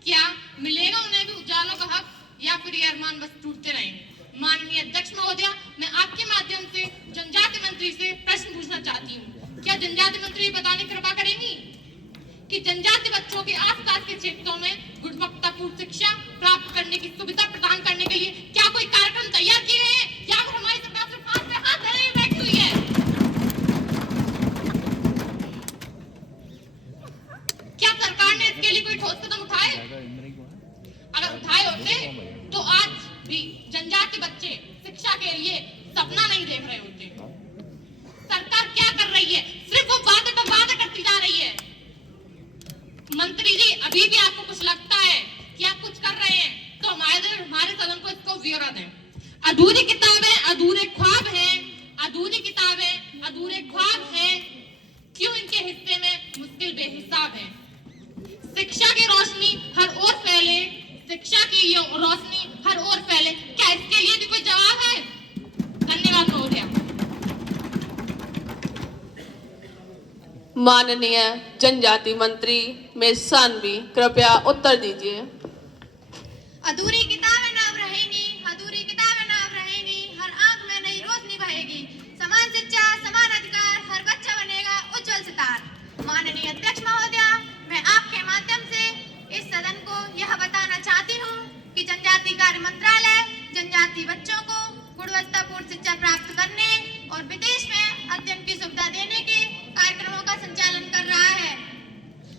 क्या मिलेगा उन्हें भी उजालों का हक, या फिर ये अरमान बस टूटते रहेंगे? माननीय अध्यक्ष महोदया, मैं आपके माध्यम से जनजाति मंत्री से प्रश्न पूछना चाहती हूँ। क्या जनजाति मंत्री बताने की कृपा करेंगी कि जनजाति बच्चों के आसपास के क्षेत्रों में गुणवत्तापूर्ण शिक्षा प्राप्त करने की सुविधा प्रदान करने के लिए क्या कोई कार्यक्रम तैयार किए हैं, या फिर हमारी सरकार सिर्फ हाथ में हाथ धरे बैठी हुई है? क्या सरकार ने इसके लिए कोई ठोस कदम उठाए? अगर उठाए होते तो आज भी जनजाति बच्चे शिक्षा के लिए सपना नहीं देख रहे होते। सरकार क्या कर रही है? सिर्फ वो वादे पर वादे करती जा रही है। मंत्री जी, अभी भी आपको कुछ लगता है कि आप कुछ कर रहे हैं तो हमारे सदन को इसको ब्यौरा दें। अधूरी किताबें अधूरे ख्वाब हैं, अधूरी किताबें अधूरे ख्वाब हैं, क्यों इनके हिस्से में मुश्किल बेहिसाब है। शिक्षा की रोशनी हर ओर फैले, शिक्षा की ये रोशनी हर ओर फैले, क्या इसके लिए भी कोई जवाब है? धन्यवाद महोदया। माननीय जनजाति मंत्री मिस सानवी, कृपया उत्तर दीजिए। अधूरी किताबें न अब रहेंगी, अधूरी किताबें न अब रहेंगी, हर आंख में नई रोशनी बहेगी। समान शिक्षा, समान अधिकार, हर बच्चा बनेगा उज्जवल सितार। माननीय अध्यक्ष महोदया, मैं आपके माध्यम से इस सदन को यह बताना चाहती हूँ कि जनजाति कार्य मंत्रालय जनजाति बच्चों को गुणवत्तापूर्ण शिक्षा प्राप्त करने और विदेश में अध्ययन की सुविधा देने के कार्यक्रमों का संचालन कर रहा है।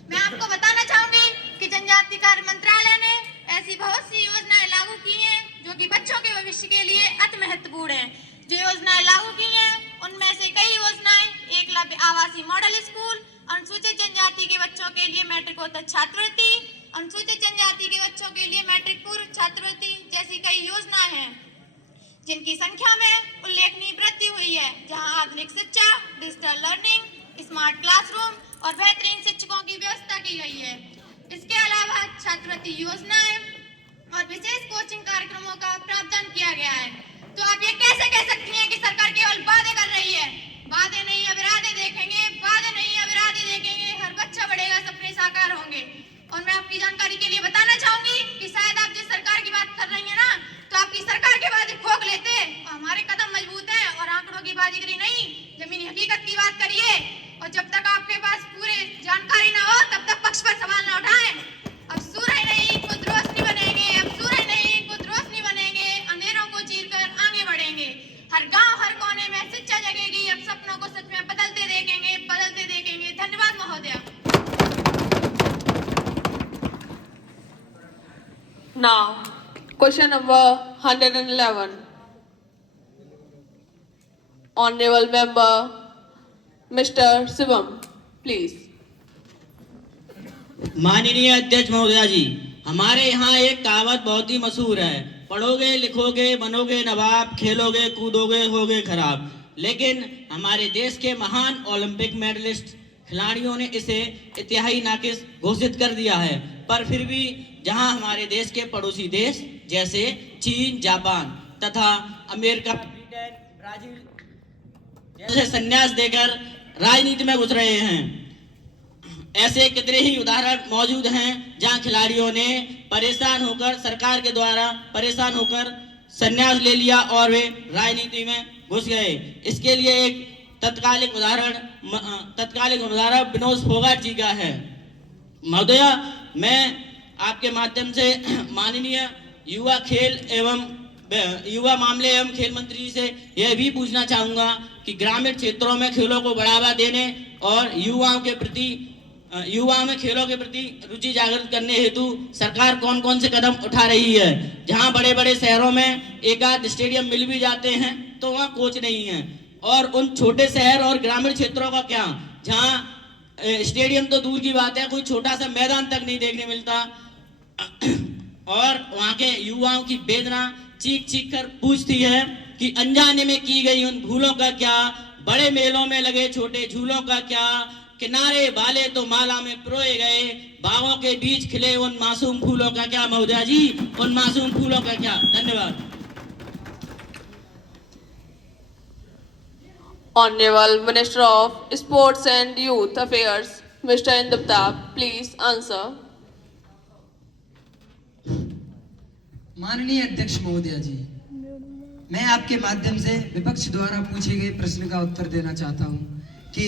मैं आपको बताना चाहूंगी कि जनजाति कार्य मंत्रालय ने ऐसी बहुत सी योजनाएं लागू की हैं जो कि बच्चों के भविष्य के लिए अति महत्वपूर्ण है। जो योजनाएं लागू की हैं उनमें से कई योजनाएं एकलव्य आवासीय मॉडल स्कूल, अनुसूचित जनजाति के बच्चों के लिए मैट्रिकोत्तर छात्रवृत्ति, अनुसूचित जनजाति के बच्चों के लिए मैट्रिक पूर्व छात्रवृत्ति जैसी कई योजनाएं हैं जिनकी संख्या में उल्लेखनीय वृद्धि हुई है। जहां आधुनिक शिक्षा, डिजिटल लर्निंग, स्मार्ट क्लासरूम और बेहतरीन शिक्षकों की व्यवस्था की गई है। इसके अलावा छात्रवृत्ति योजनाएं और विशेष कोचिंग कार्यक्रमों का प्रावधान किया गया है। तो आप ये कैसे कह सकती हैं कि सरकार केवल वादे कर रही है? वादे नहीं अब इरादे देखेंगे, वादे नहीं अब इरादे देखेंगे, हर बच्चा बढ़ेगा, सपने साकार होंगे। और मैं आपकी जानकारी के लिए बताना चाहूंगी कि शायद आप जिस सरकार की बात कर रही है ना, तो आपकी सरकार के वादे ठोक लेते हैं। हमारे कदम मजबूत हैं और आंकड़ों की बाजीगरी नहीं, जमीनी हकीकत की बात करिए। और जब तक आपके पास पूरे जानकारी ना हो तब तक पक्ष पर सवाल ना उठाएं। अब सूरज नहीं खुद रोशनी बनेंगे, अब सूरज नहीं खुद रोशनी बनेंगे, अंधेरों को चीरकर आगे बढ़ेंगे। हर गांव हर कोने में शिक्षा जगेगी, अब सपनों को सच में बदलते देखेंगे, बदलते देखेंगे। धन्यवाद महोदया। Now, question number 111. Honorable Member Mr. Shivam, please. माननीय अध्यक्ष महोदया जी, हमारे यहाँ एक कहावत बहुत ही मशहूर है, पढ़ोगे लिखोगे बनोगे नवाब, खेलोगे कूदोगे होगे खराब। लेकिन हमारे देश के महान ओलंपिक मेडलिस्ट खिलाड़ियों ने इसे इतिहाई नाकिस घोषित कर दिया है। पर फिर भी जहां हमारे देश के पड़ोसी देश जैसे चीन, जापान तथा अमेरिका, ब्रिटेन, ब्राजील जैसे संन्यास देकर राजनीति में घुस रहे हैं, ऐसे कितने ही उदाहरण मौजूद हैं जहां खिलाड़ियों ने परेशान होकर सरकार के द्वारा परेशान होकर संन्यास ले लिया और वे राजनीति में घुस गए। इसके लिए एक तत्कालिक उदाहरण विनोद फोगाट जी का है। महोदया, मैं आपके माध्यम से माननीय युवा मामले एवं खेल मंत्री से यह भी पूछना चाहूंगा कि ग्रामीण क्षेत्रों में खेलों को बढ़ावा देने और युवाओं के प्रति युवाओं में खेलों के प्रति रुचि जागृत करने हेतु सरकार कौन कौन से कदम उठा रही है। जहां बड़े बड़े शहरों में एक आध स्टेडियम मिल भी जाते हैं तो वहां कोच नहीं है, और उन छोटे शहर और ग्रामीण क्षेत्रों का क्या, जहां स्टेडियम तो दूर की बात है, कोई छोटा सा मैदान तक नहीं देखने मिलता, और वहां के युवाओं की वेदना चीख चीख कर पूछती है कि अनजाने में की गई उन भूलों का क्या, बड़े मेलों में लगे छोटे झूलों का क्या, किनारे वाले तो माला में पिरोए गए, बागों के बीच खिले उन मासूम फूलों का क्या। महोदया जी, उन मासूम फूलों का क्या। धन्यवाद। Honorable Minister of Sports and Youth Affairs, Mr. Indubtab, please answer. माननीय अध्यक्ष महोदया जी, मैं आपके माध्यम से विपक्ष द्वारा पूछे गए प्रश्न का उत्तर देना चाहता हूं कि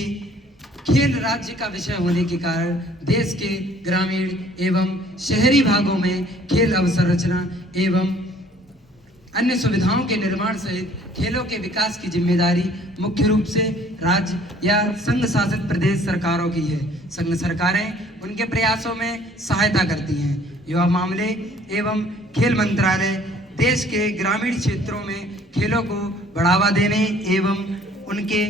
खेल राज्य का विषय होने के कारण देश के ग्रामीण एवं शहरी भागों में खेल अवसंरचना एवं अन्य सुविधाओं के निर्माण सहित खेलों के विकास की जिम्मेदारी मुख्य रूप से राज्य या संघ शासित प्रदेश सरकारों की है। संघ सरकारें उनके प्रयासों में सहायता करती हैं। युवा मामले एवं खेल मंत्रालय देश के ग्रामीण क्षेत्रों में खेलों को बढ़ावा देने एवं उनके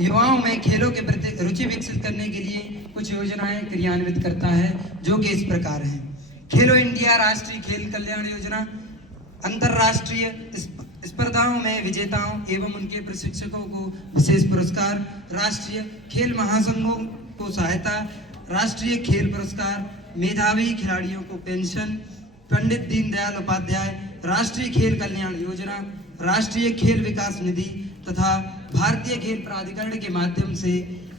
युवाओं में खेलों के प्रति रुचि विकसित करने के लिए कुछ योजनाएं क्रियान्वित करता है, जो कि इस प्रकार हैं। खेलो इंडिया राष्ट्रीय खेल कल्याण योजना, अंतर्राष्ट्रीय स्पर्धाओं में विजेताओं एवं उनके प्रशिक्षकों को विशेष पुरस्कार, राष्ट्रीय खेल महासंघों को सहायता, राष्ट्रीय खेल पुरस्कार, मेधावी खिलाड़ियों को पेंशन, पंडित दीनदयाल उपाध्याय राष्ट्रीय खेल कल्याण योजना, राष्ट्रीय खेल विकास निधि तथा भारतीय खेल प्राधिकरण के माध्यम से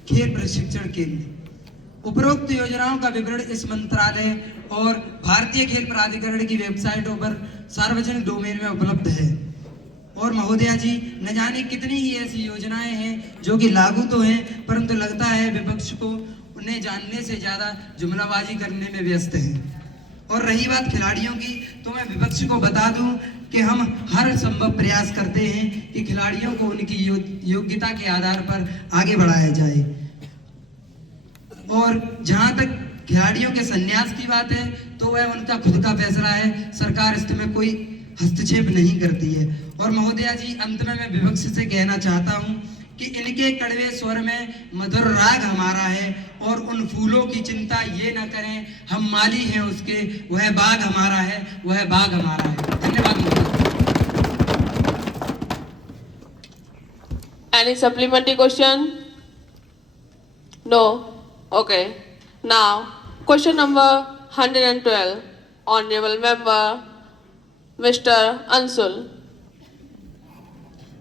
खेल प्रशिक्षण केंद्र। उपरोक्त योजनाओं का विवरण इस मंत्रालय और भारतीय खेल प्राधिकरण की वेबसाइटों पर सार्वजनिक डोमेन में उपलब्ध है। और महोदया जी, न जाने कितनी ही ऐसी योजनाएं हैं जो कि लागू तो हैं, परंतु लगता है विपक्ष को उन्हें जानने से ज्यादा जुमलाबाजी करने में व्यस्त है। और रही बात खिलाड़ियों की, तो मैं विपक्ष को बता दूं कि हम हर संभव प्रयास करते हैं कि खिलाड़ियों को उनकी योग्यता के आधार पर आगे बढ़ाया जाए। और जहां तक खिलाड़ियों के संन्यास की बात है, तो वह उनका खुद का फैसला है, सरकार इसमें कोई हस्तक्षेप नहीं करती है। और महोदया जी, अंत में मैं विपक्ष से कहना चाहता हूं कि इनके कड़वे स्वर में मधुर राग हमारा है, और उन फूलों की चिंता ये न करें, हम माली हैं उसके, वह बाग हमारा है, वह बाग हमारा है। धन्यवाद। Any supplementary question? No? Okay. Now, question number 112, Honorable Member Mr. Ansul.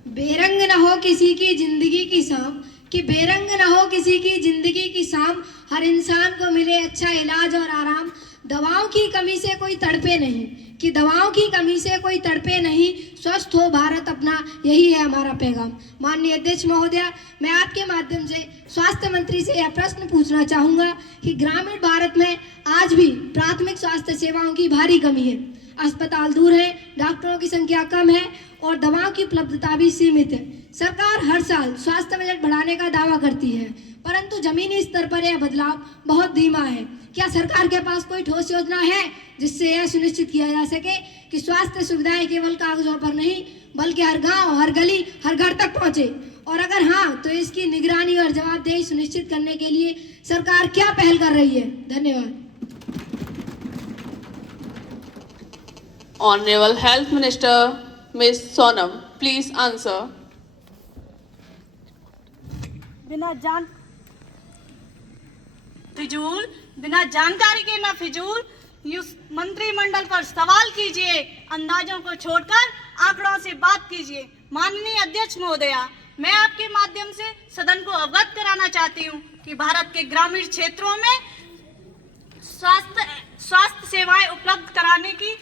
बेरंग न हो किसी की जिंदगी की शाम, कि बेरंग न हो किसी की जिंदगी की शाम, हर इंसान को मिले अच्छा इलाज और आराम, दवाओं की कमी से कोई तड़पे नहीं, कि दवाओं की कमी से कोई तड़पे नहीं, स्वस्थ हो भारत अपना, यही है हमारा पैगाम। माननीय अध्यक्ष महोदया, मैं आपके माध्यम से स्वास्थ्य मंत्री से यह प्रश्न पूछना चाहूँगा कि ग्रामीण भारत में आज भी प्राथमिक स्वास्थ्य सेवाओं की भारी कमी है। अस्पताल दूर है, डॉक्टरों की संख्या कम है और दवाओं की उपलब्धता भी सीमित है। सरकार हर साल स्वास्थ्य बजट बढ़ाने का दावा करती है, परंतु जमीनी स्तर पर यह बदलाव बहुत धीमा है। क्या सरकार के पास कोई ठोस योजना है जिससे यह सुनिश्चित किया जा सके कि स्वास्थ्य सुविधाएं केवल कागजों पर नहीं बल्कि हर गांव, हर गली, हर घर तक पहुंचे? और अगर हाँ, तो इसकी निगरानी और जवाबदेही सुनिश्चित करने के लिए सरकार क्या पहल कर रही है? धन्यवाद। Honorable Health Minister Ms. Sonam, please answer. बिना जानकारी के ना फिजूल मंत्रिमंडल पर सवाल कीजिए, अंदाजों को छोड़कर आंकड़ों से बात कीजिए। माननीय अध्यक्ष महोदया, मैं आपके माध्यम से सदन को अवगत कराना चाहती हूँ कि भारत के ग्रामीण क्षेत्रों में स्वास्थ्य सेवाएं उपलब्ध कराने की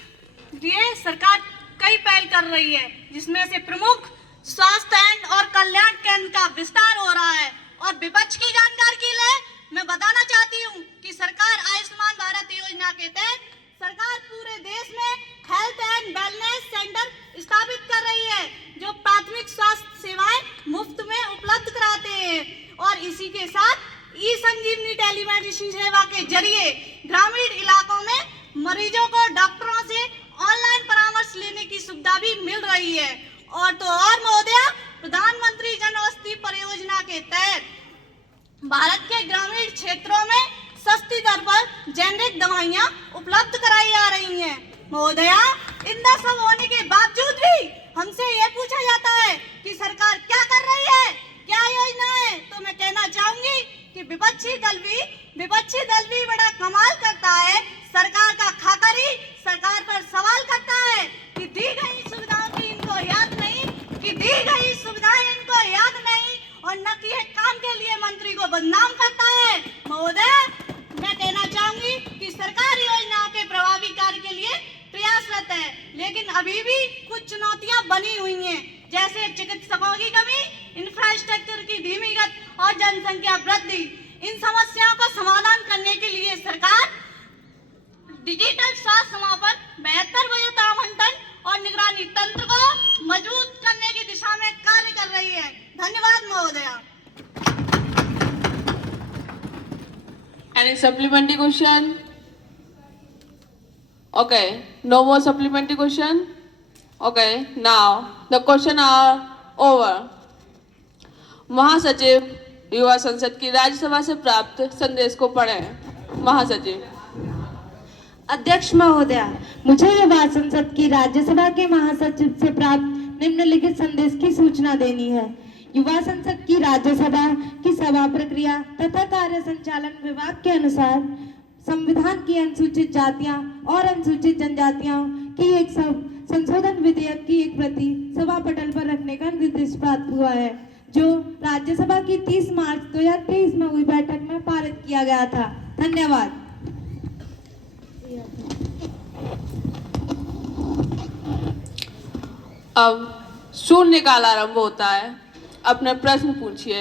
लिए सरकार कई पहल कर रही है, जिसमें से प्रमुख स्वास्थ्य और कल्याण केंद्र का विस्तार हो रहा है। और विपक्ष की जानकारी के लिए मैं बताना चाहती हूँ कि सरकार आयुष्मान भारत योजना के तहत सरकार पूरे देश में हेल्थ एंड वेलनेस सेंटर स्थापित कर रही है, जो प्राथमिक स्वास्थ्य सेवाएं मुफ्त में उपलब्ध कराते हैं। और इसी के साथ ई संजीवनी टेलीमेडिसिन सेवा के जरिए ग्रामीण इलाकों में मरीजों को डॉक्टरों से ऑनलाइन परामर्श लेने की सुविधा भी मिल रही है। और तो और महोदया, प्रधानमंत्री जन औषधि परियोजना के तहत भारत के ग्रामीण क्षेत्रों में सस्ती दर पर जेनरिक दवाइयां उपलब्ध कराई जा रही हैं। महोदया, इतना सब होने के बावजूद भी हमसे ये पूछा जाता है कि सरकार क्या कर रही है, क्या योजना है, तो मैं कहना चाहूंगी कि विपक्षी दल भी बड़ा कमाल करता है। सरकार का खाकरी सरकार पर सवाल करता है कि दी गई सुविधाओं की इनको याद नहीं, और न किए काम के लिए मंत्री को बदनाम करता है। महोदय, मैं कहना चाहूंगी कि सरकार योजनाओं के प्रभावी कार्य के लिए प्रयासरत है, लेकिन अभी भी कुछ चुनौतियां बनी हुई हैं, जैसे चिकित्सकों की कमी, इंफ्रास्ट्रक्चर की धीमी गति और जनसंख्या वृद्धि। इन समस्याओं का समाधान करने के लिए सरकार डिजिटल स्वास्थ्य समापन, बेहतर बजट आवंटन और निगरानी तंत्र को मजबूत करने की दिशा में कार्य कर रही है। धन्यवाद महोदया। Any supplementary question? Okay, no more supplementary question? Okay, now the question are over. महासचिव युवा संसद की राज्यसभा से प्राप्त संदेश को पढ़ें। महासचिव। अध्यक्ष महोदया, मुझे युवा संसद की राज्यसभा के महासचिव से प्राप्त निम्नलिखित संदेश की सूचना देनी है। युवा संसद की राज्यसभा की सभा प्रक्रिया तथा कार्य संचालन विभाग के अनुसार संविधान की अनुसूचित जातियां और अनुसूचित जनजातियों की एक संशोधन विधेयक की एक प्रति सभा पटल पर रखने का निर्देश प्राप्त हुआ है, जो राज्यसभा की 30 मार्च 2023 में हुई बैठक में पारित किया गया था। धन्यवाद। अब शून्यकाल आरंभ होता है। अपने प्रश्न पूछिए।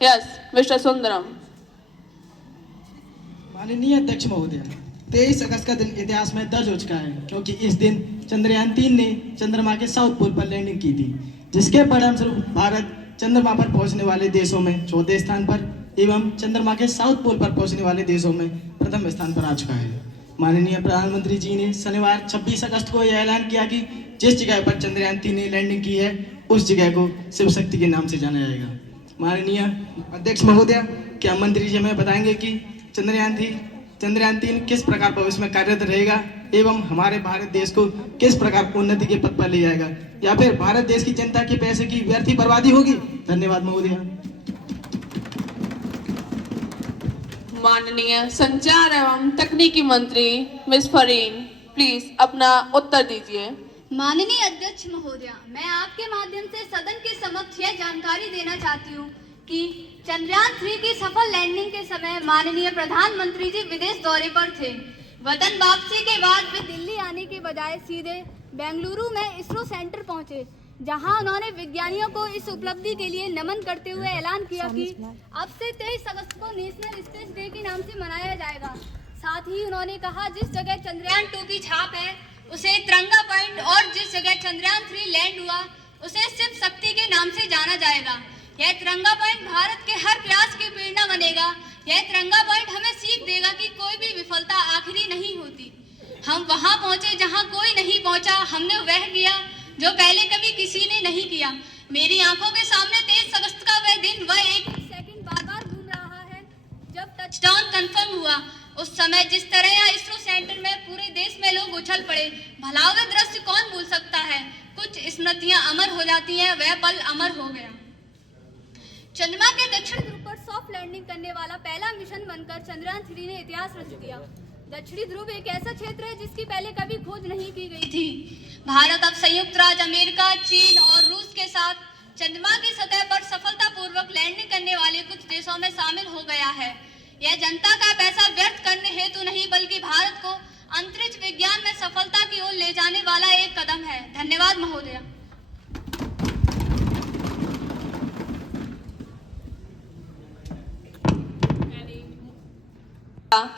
Yes, mister Sundaram. माननीय अध्यक्ष महोदय, 23 अगस्त का दिन इतिहास में दर्ज हो चुका है, क्योंकि इस दिन चंद्रयान 3 ने चंद्रमा के साउथ पोल पर लैंडिंग की थी, जिसके परिणामस्वरूप भारत चंद्रमा पर पहुंचने वाले देशों में चौथे स्थान पर एवं चंद्रमा के साउथ पोल पर पहुंचने वाले देशों में प्रथम स्थान पर आ चुका है। माननीय प्रधानमंत्री जी ने शनिवार 26 अगस्त को यह ऐलान किया कि जिस जगह पर चंद्रयान 3 ने लैंडिंग की है, उस जगह को शिव शक्ति के नाम से जाना जाएगा। माननीय अध्यक्ष महोदय, क्या मंत्री जी हमें बताएंगे कि चंद्रयान 3 किस प्रकार भविष्य में कार्यरत रहेगा एवं हमारे भारत देश को किस प्रकार उन्नति के पथ पर ले जाएगा, या फिर भारत देश की जनता के पैसे की व्यर्थ बर्बादी होगी? धन्यवाद महोदय। माननीय संचार एवं तकनीकी मंत्री मिस फरीन, प्लीज अपना उत्तर दीजिए। माननीय अध्यक्ष महोदया, मैं आपके माध्यम से सदन के समक्ष यह जानकारी देना चाहती हूँ कि चंद्रयान 3 की सफल लैंडिंग के समय माननीय प्रधानमंत्री जी विदेश दौरे पर थे। वतन वापसी के बाद वे दिल्ली आने के बजाय सीधे बेंगलुरु में इसरो सेंटर पहुंचे, जहां उन्होंने विज्ञानियों को इस उपलब्धि के लिए नमन करते हुए ऐलान किया कि अब से 23 अगस्त को नेशनल स्पेस डे के नाम से मनाया जाएगा। साथ ही उन्होंने कहा, जिस जगह चंद्रयान 2 की छाप है उसे तिरंगा पॉइंट, और जिस जगह चंद्रयान 3 लैंड हुआ उसे शिव शक्ति के नाम से जाना जाएगा। यह तिरंगा पॉइंट भारत के हर प्रयास की प्रेरणा बनेगा। यह तिरंगा पॉइंट हमें सीख देगा कि कोई भी विफलता आखिरी नहीं होती। हम वहां पहुंचे जहां कोई नहीं पहुंचा, हमने वह किया जो पहले कभी किसी ने नहीं किया। मेरी आंखों के सामने 23 अगस्त का वह दिन, वह एक सेकंड बार बार घूम रहा है जब टचडाउन कंफर्म हुआ। उस समय जिस तरह यहाँ इसरो सेंटर में पूरे देश में लोग उछल पड़े, भला वह दृश्य कौन भूल सकता है। कुछ स्मृतियां अमर हो जाती हैं, वह पल अमर हो गया। चंद्रमा के दक्षिण ध्रुव पर सॉफ्ट लैंडिंग करने वाला पहला मिशन बनकर चंद्रयान 3 ने इतिहास रच दिया। दक्षिणी ध्रुव एक ऐसा क्षेत्र है जिसकी पहले कभी खोज नहीं की गई थी। भारत अब संयुक्त राज्य अमेरिका, चीन और रूस के साथ चंद्रमा की सतह पर सफलतापूर्वक लैंडिंग करने वाले कुछ देशों में शामिल हो गया है। यह जनता का पैसा व्यर्थ करने हेतु नहीं, बल्कि भारत को अंतरिक्ष विज्ञान में सफलता की ओर ले जाने वाला एक कदम है। धन्यवाद महोदय।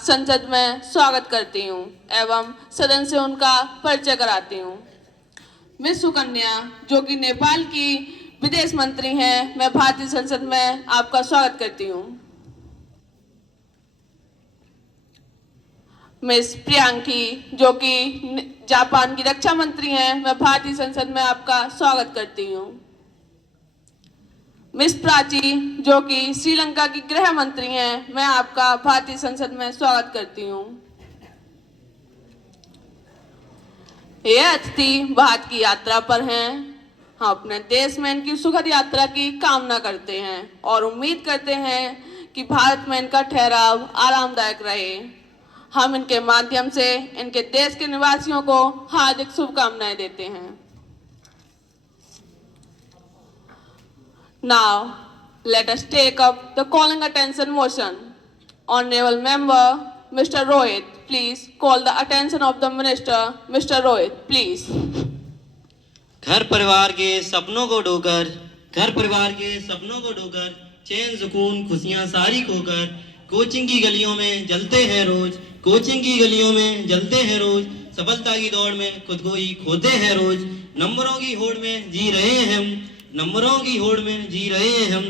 संसद में स्वागत करती हूँ एवं सदन से उनका परिचय कराती हूँ। मिस सुकन्या, जो कि नेपाल की विदेश मंत्री हैं, मैं भारतीय संसद में आपका स्वागत करती हूँ। मिस प्रियांकी जो कि जापान की रक्षा मंत्री हैं, मैं भारतीय संसद में आपका स्वागत करती हूँ। मिस प्राची जो कि श्रीलंका की गृह मंत्री हैं, मैं आपका भारतीय संसद में स्वागत करती हूँ। ये अतिथि भारत की यात्रा पर हैं। हम अपने देश में इनकी सुखद यात्रा की कामना करते हैं और उम्मीद करते हैं कि भारत में इनका ठहराव आरामदायक रहे। हम इनके माध्यम से इनके देश के निवासियों को हार्दिक शुभकामनाएं देते हैं। Now, let us take up the calling attention motion. Honorable Member, Mr. Rohit, please call the attention of the Minister. Mr. Rohit, please. घर परिवार के सपनों को ढोकर, घर परिवार के सपनों को ढोकर, चैन सुकून खुशियां सारी खोकर, कोचिंग की गलियों में जलते हैं रोज, कोचिंग की गलियों में जलते हैं रोज, सफलता की दौड़ में खुद को ही खोते हैं रोज, नंबरों की होड़ में जी रहे हैं हम, नंबरों की होड़ में जी रहे हैं हम,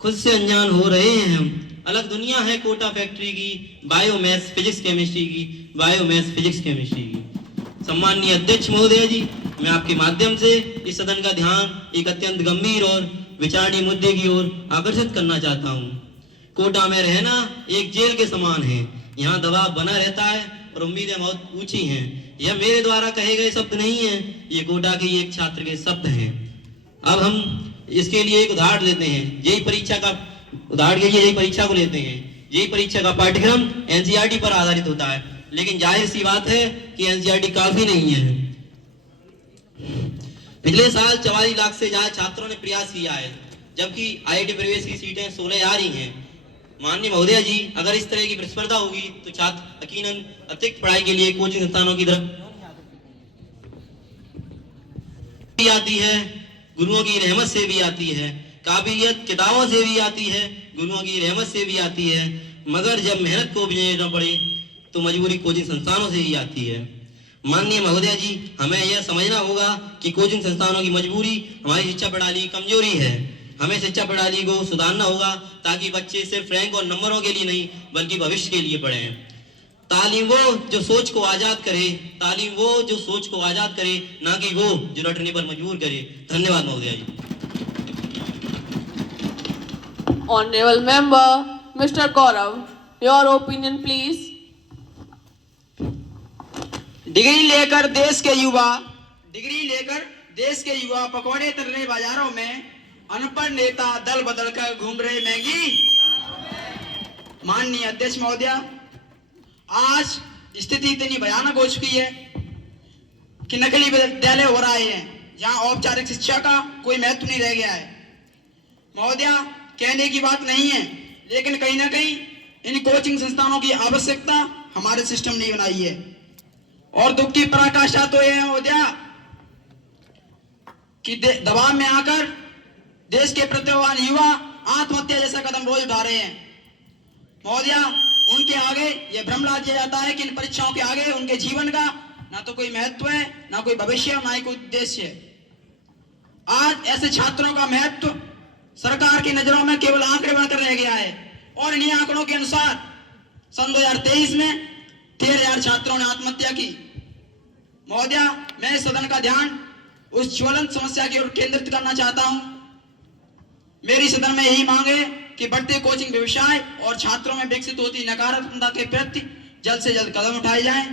खुद से अनजान हो रहे हैं हम। अलग दुनिया है कोटा फैक्ट्री की, बायोमैस फिजिक्स केमिस्ट्री की, बायोमैस फिजिक्स केमिस्ट्री की। सम्माननीय अध्यक्ष महोदय जी, मैं आपके माध्यम से इस सदन का ध्यान एक अत्यंत गंभीर और विचारणीय मुद्दे की ओर आकर्षित करना चाहता हूँ। कोटा में रहना एक जेल के समान है। यहाँ दबाव बना रहता है और उम्मीदें बहुत ऊंची हैं। यह मेरे द्वारा कहे गए शब्द नहीं है, ये कोटा के एक छात्र के शब्द हैं। अब हम इसके लिए एक उदाहरण लेते हैं। जेईई परीक्षा का उदाहरण के लिए जेईई परीक्षा को लेते हैं। जेईई परीक्षा का पाठ्यक्रम एनसीईआरटी पर आधारित होता है, लेकिन जाहिर सी बात है कि एनसीईआरटी काफी नहीं है। पिछले साल 44 लाख से ज्यादा छात्रों ने प्रयास किया है, जबकि आईआईटी प्रवेश की सीटें 16 आ रही हैं। माननीय महोदय जी, अगर इस तरह की प्रतिस्पर्धा होगी तो छात्र यकीनन अतिरिक्त पढ़ाई के लिए कोचिंग संस्थानों की तरफ आती है, गुरुओं की रहमत से भी आती है, काबिलियत किताबों से भी आती है, गुरुओं की रहमत से भी आती है, मगर जब मेहनत को बिना पड़े तो मजबूरी कोचिंग संस्थानों से ही आती है। माननीय महोदय जी, हमें यह समझना होगा कि कोचिंग संस्थानों की मजबूरी हमारी शिक्षा प्रणाली की कमजोरी है। हमें शिक्षा प्रणाली को सुधारना होगा ताकि बच्चे सिर्फ रैंक और नंबरों के लिए नहीं बल्कि भविष्य के लिए पढ़ें। तालीम वो जो सोच को आजाद करे, तालीम वो जो सोच को आजाद करे, ना कि वो जो रटने पर मजबूर करे। धन्यवाद महोदय जी। Honorable Member, Mr. Gaurav, your opinion please. Degree लेकर देश के युवा पकौड़े तलने बाजारों में अनपढ़ नेता दल बदल कर घूम रहे महंगी। माननीय अध्यक्ष महोदय, आज स्थिति इतनी भयानक हो चुकी है कि नकली विद्यालय हो रहे हैं, जहां औपचारिक शिक्षा का कोई महत्व नहीं रह गया है। महोदय, कहने की बात नहीं है, लेकिन कहीं ना कहीं इन कोचिंग संस्थानों की आवश्यकता हमारे सिस्टम ने बनाई है। और दुख की पराकाष्ठा तो यह है महोदय कि दबाव में आकर देश के प्रतिभावान युवा आत्महत्या जैसा कदम रोज उठा रहे हैं। महोदय, उनके आगे यह भ्रम ला दिया जाता है कि इन परीक्षाओं के आगे उनके जीवन का ना तो कोई महत्व है, ना कोई भविष्य, ना ही कोई उद्देश्य है। आज ऐसे छात्रों का महत्व सरकार की नजरों में केवल आंकड़े बनकर रह गया है और इन्हीं आंकड़ों के अनुसार सन 2023 में 13,000 छात्रों ने आत्महत्या की। महोदय, मैं इस सदन का ध्यान उस ज्वलंत समस्या की ओर केंद्रित करना चाहता हूं। मेरी सदन में यही मांग है कि बढ़ते कोचिंग व्यवसाय और छात्रों में विकसित होती नकारात्मकता के प्रति जल्द से जल्द कदम उठाए जाएं,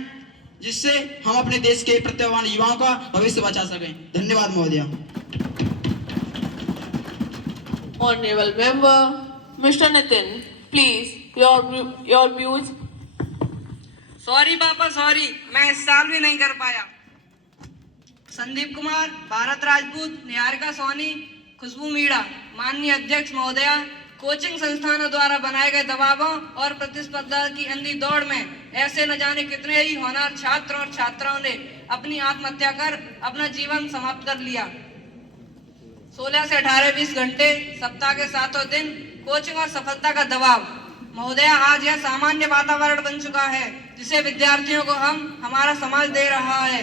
जिससे हम अपने देश के प्रतिभावान युवाओं का भविष्य बचा सकें। धन्यवाद महोदय। Honorable Member, Mr. Nitin, please your views. Sorry पापा सॉरी, मैं इस साल भी नहीं कर पाया। संदीप कुमार, भारत राजपूत, निहारिका सोनी, खुशबू मीणा। माननीय अध्यक्ष महोदया, कोचिंग संस्थानों द्वारा बनाए गए दबावों और प्रतिस्पर्धा की अंधी दौड़ में ऐसे न जाने कितने ही होनहार छात्र और छात्राओं ने अपनी आत्महत्या कर अपना जीवन समाप्त कर लिया। 16 से 18-20 घंटे सप्ताह के 7 दिन कोचिंग और सफलता का दबाव। महोदया, आज यह सामान्य वातावरण बन चुका है जिसे विद्यार्थियों को हमारा समाज दे रहा है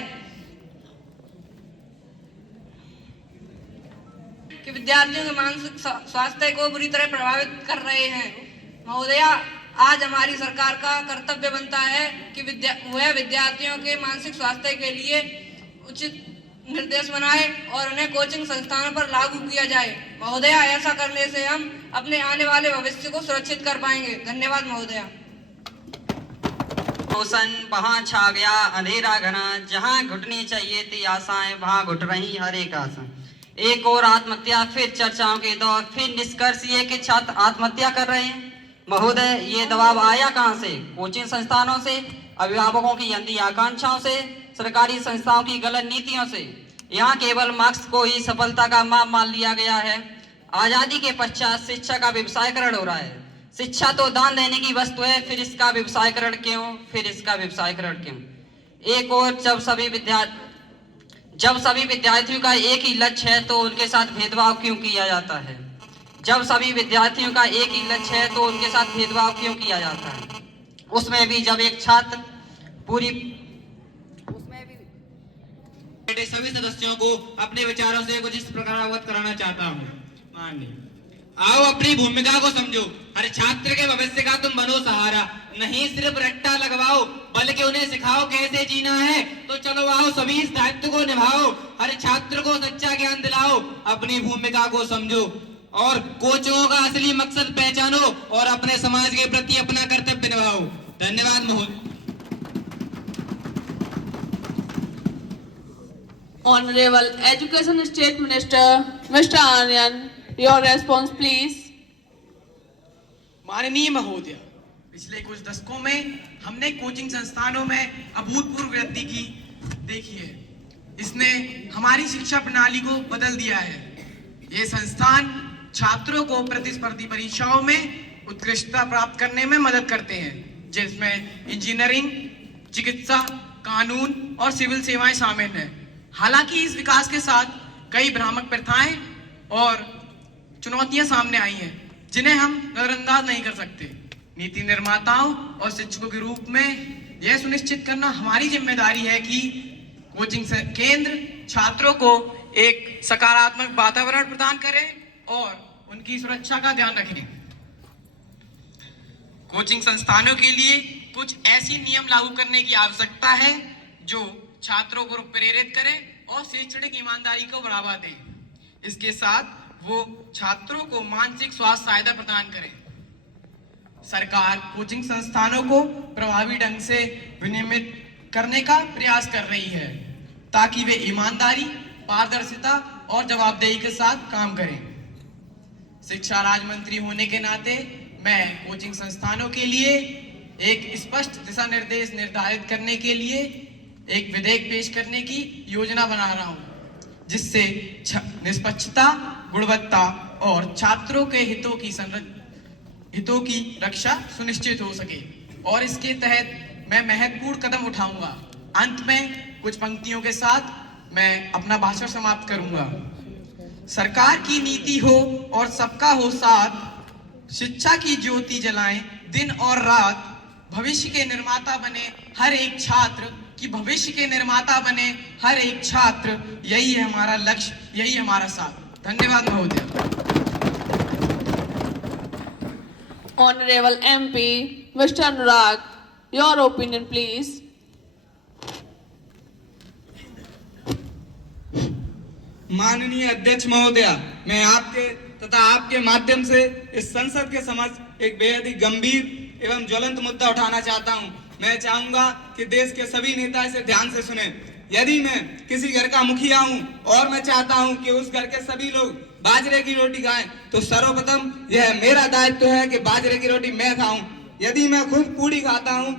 कि विद्यार्थियों के मानसिक स्वास्थ्य को बुरी तरह प्रभावित कर रहे हैं। महोदया, आज हमारी सरकार का कर्तव्य बनता है कि वह विद्यार्थियों के मानसिक स्वास्थ्य के लिए उचित निर्देश बनाए और उन्हें कोचिंग संस्थानों पर लागू किया जाए। महोदया, ऐसा करने से हम अपने आने वाले भविष्य को सुरक्षित कर पाएंगे। धन्यवाद महोदया। रोशन वहाँ छा गया अंधेरा घना, जहाँ घुटनी चाहिए थी आशाएं वहाँ घुट रही हर एक आशा। एक और आत्महत्या, फिर चर्चाओं के दौर, फिर निष्कर्ष ये कि छात्र आत्महत्या कर रहे हैं। महोदय, ये दबाव आया कहाँ से? कोचिंग संस्थानों से, अभिभावकों की अंधी आकांक्षाओं से, सरकारी संस्थाओं की गलत नीतियों से। यहाँ केवल मार्क्स को ही सफलता का माप मान लिया गया है। आजादी के पश्चात शिक्षा का व्यवसायीकरण हो रहा है। शिक्षा तो दान देने की वस्तु है, फिर इसका व्यवसायीकरण क्यों? फिर इसका व्यवसायीकरण क्यों? एक और जब सभी विद्यार्थियों का एक ही लक्ष्य है तो उनके साथ भेदभाव क्यों किया जाता है? जब सभी विद्यार्थियों का एक ही लक्ष्य है तो उनके साथ भेदभाव क्यों किया जाता है? उसमें भी जब एक छात्र सभी सदस्यों को अपने विचारों से कुछ इस प्रकार अवगत कराना चाहता हूँ। माननीय, आओ अपनी भूमिका को समझो। हर छात्र के भविष्य का तुम बनो सहारा, नहीं सिर्फ रट्टा लगवाओ बल्कि उन्हें सिखाओ कैसे जीना है। तो चलो आओ सभी इस दायित्व को निभाओ, हर छात्र को सच्चा ज्ञान दिलाओ, अपनी भूमिका को समझो और कोचिंगों का असली मकसद पहचानो और अपने समाज के प्रति अपना कर्तव्य निभाओ। धन्यवाद महोदय। Honorable Education State Minister, Mr. Aryan, your response please. माननीय महोदय, पिछले कुछ दशकों में हमने कोचिंग संस्थानों में अभूतपूर्व वृद्धि की देखी है। इसने हमारी शिक्षा प्रणाली को बदल दिया है। ये संस्थान छात्रों को प्रतिस्पर्धी परीक्षाओं में उत्कृष्टता प्राप्त करने में मदद करते हैं, जिसमें इंजीनियरिंग, चिकित्सा, कानून और सिविल सेवाएं शामिल हैं। हालांकि इस विकास के साथ कई भ्रामक प्रथाएं और चुनौतियां सामने आई हैं, जिन्हें हम नजरअंदाज नहीं कर सकते। नीति निर्माताओं और शिक्षकों के रूप में यह सुनिश्चित करना हमारी जिम्मेदारी है कि कोचिंग केंद्र छात्रों को एक सकारात्मक वातावरण प्रदान करें और उनकी सुरक्षा का ध्यान रखें। कोचिंग संस्थानों के लिए कुछ ऐसी नियम लागू करने की आवश्यकता है जो छात्रों को प्रेरित करें और शैक्षणिक ईमानदारी को बढ़ावा दें। इसके साथ वो छात्रों को मानसिक स्वास्थ्य सहायता प्रदान करें। सरकार कोचिंग संस्थानों को प्रभावी ढंग से विनियमित करने का प्रयास कर रही है ताकि वे ईमानदारी, पारदर्शिता और जवाबदेही के साथ काम करें। शिक्षा राज्य मंत्री होने के नाते मैं कोचिंग संस्थानों के लिए एक स्पष्ट दिशा निर्देश निर्धारित करने के लिए एक विधेयक पेश करने की योजना बना रहा हूं, जिससे निष्पक्षता, गुणवत्ता और छात्रों के हितों की रक्षा सुनिश्चित हो सके और इसके तहत मैं महत्वपूर्ण कदम उठाऊंगा। अंत में कुछ पंक्तियों के साथ मैं अपना भाषण समाप्त करूंगा। सरकार की नीति हो और सबका हो साथ, शिक्षा की ज्योति जलाएं दिन और रात, भविष्य के निर्माता बने हर एक छात्र कि भविष्य के निर्माता बने हर एक छात्र। यही है हमारा लक्ष्य, यही हमारा साथ। धन्यवाद महोदय। Honorable MP, Mr. Anurag, your opinion please. माननीय अध्यक्ष महोदया, मैं आपके तथा आपके माध्यम से इस संसद के समक्ष एक बेहद ही गंभीर एवं ज्वलंत मुद्दा उठाना चाहता हूं। मैं चाहूंगा कि देश के सभी नेता इसे ध्यान से सुने। यदि मैं किसी घर का मुखिया हूं और मैं चाहता हूं कि उस घर के सभी लोग बाजरे की रोटी खाएं, तो सर्वप्रथम यह मेरा दायित्व है कि बाजरे की रोटी मैं खाऊं। यदि मैं खुद पूड़ी खाता हूं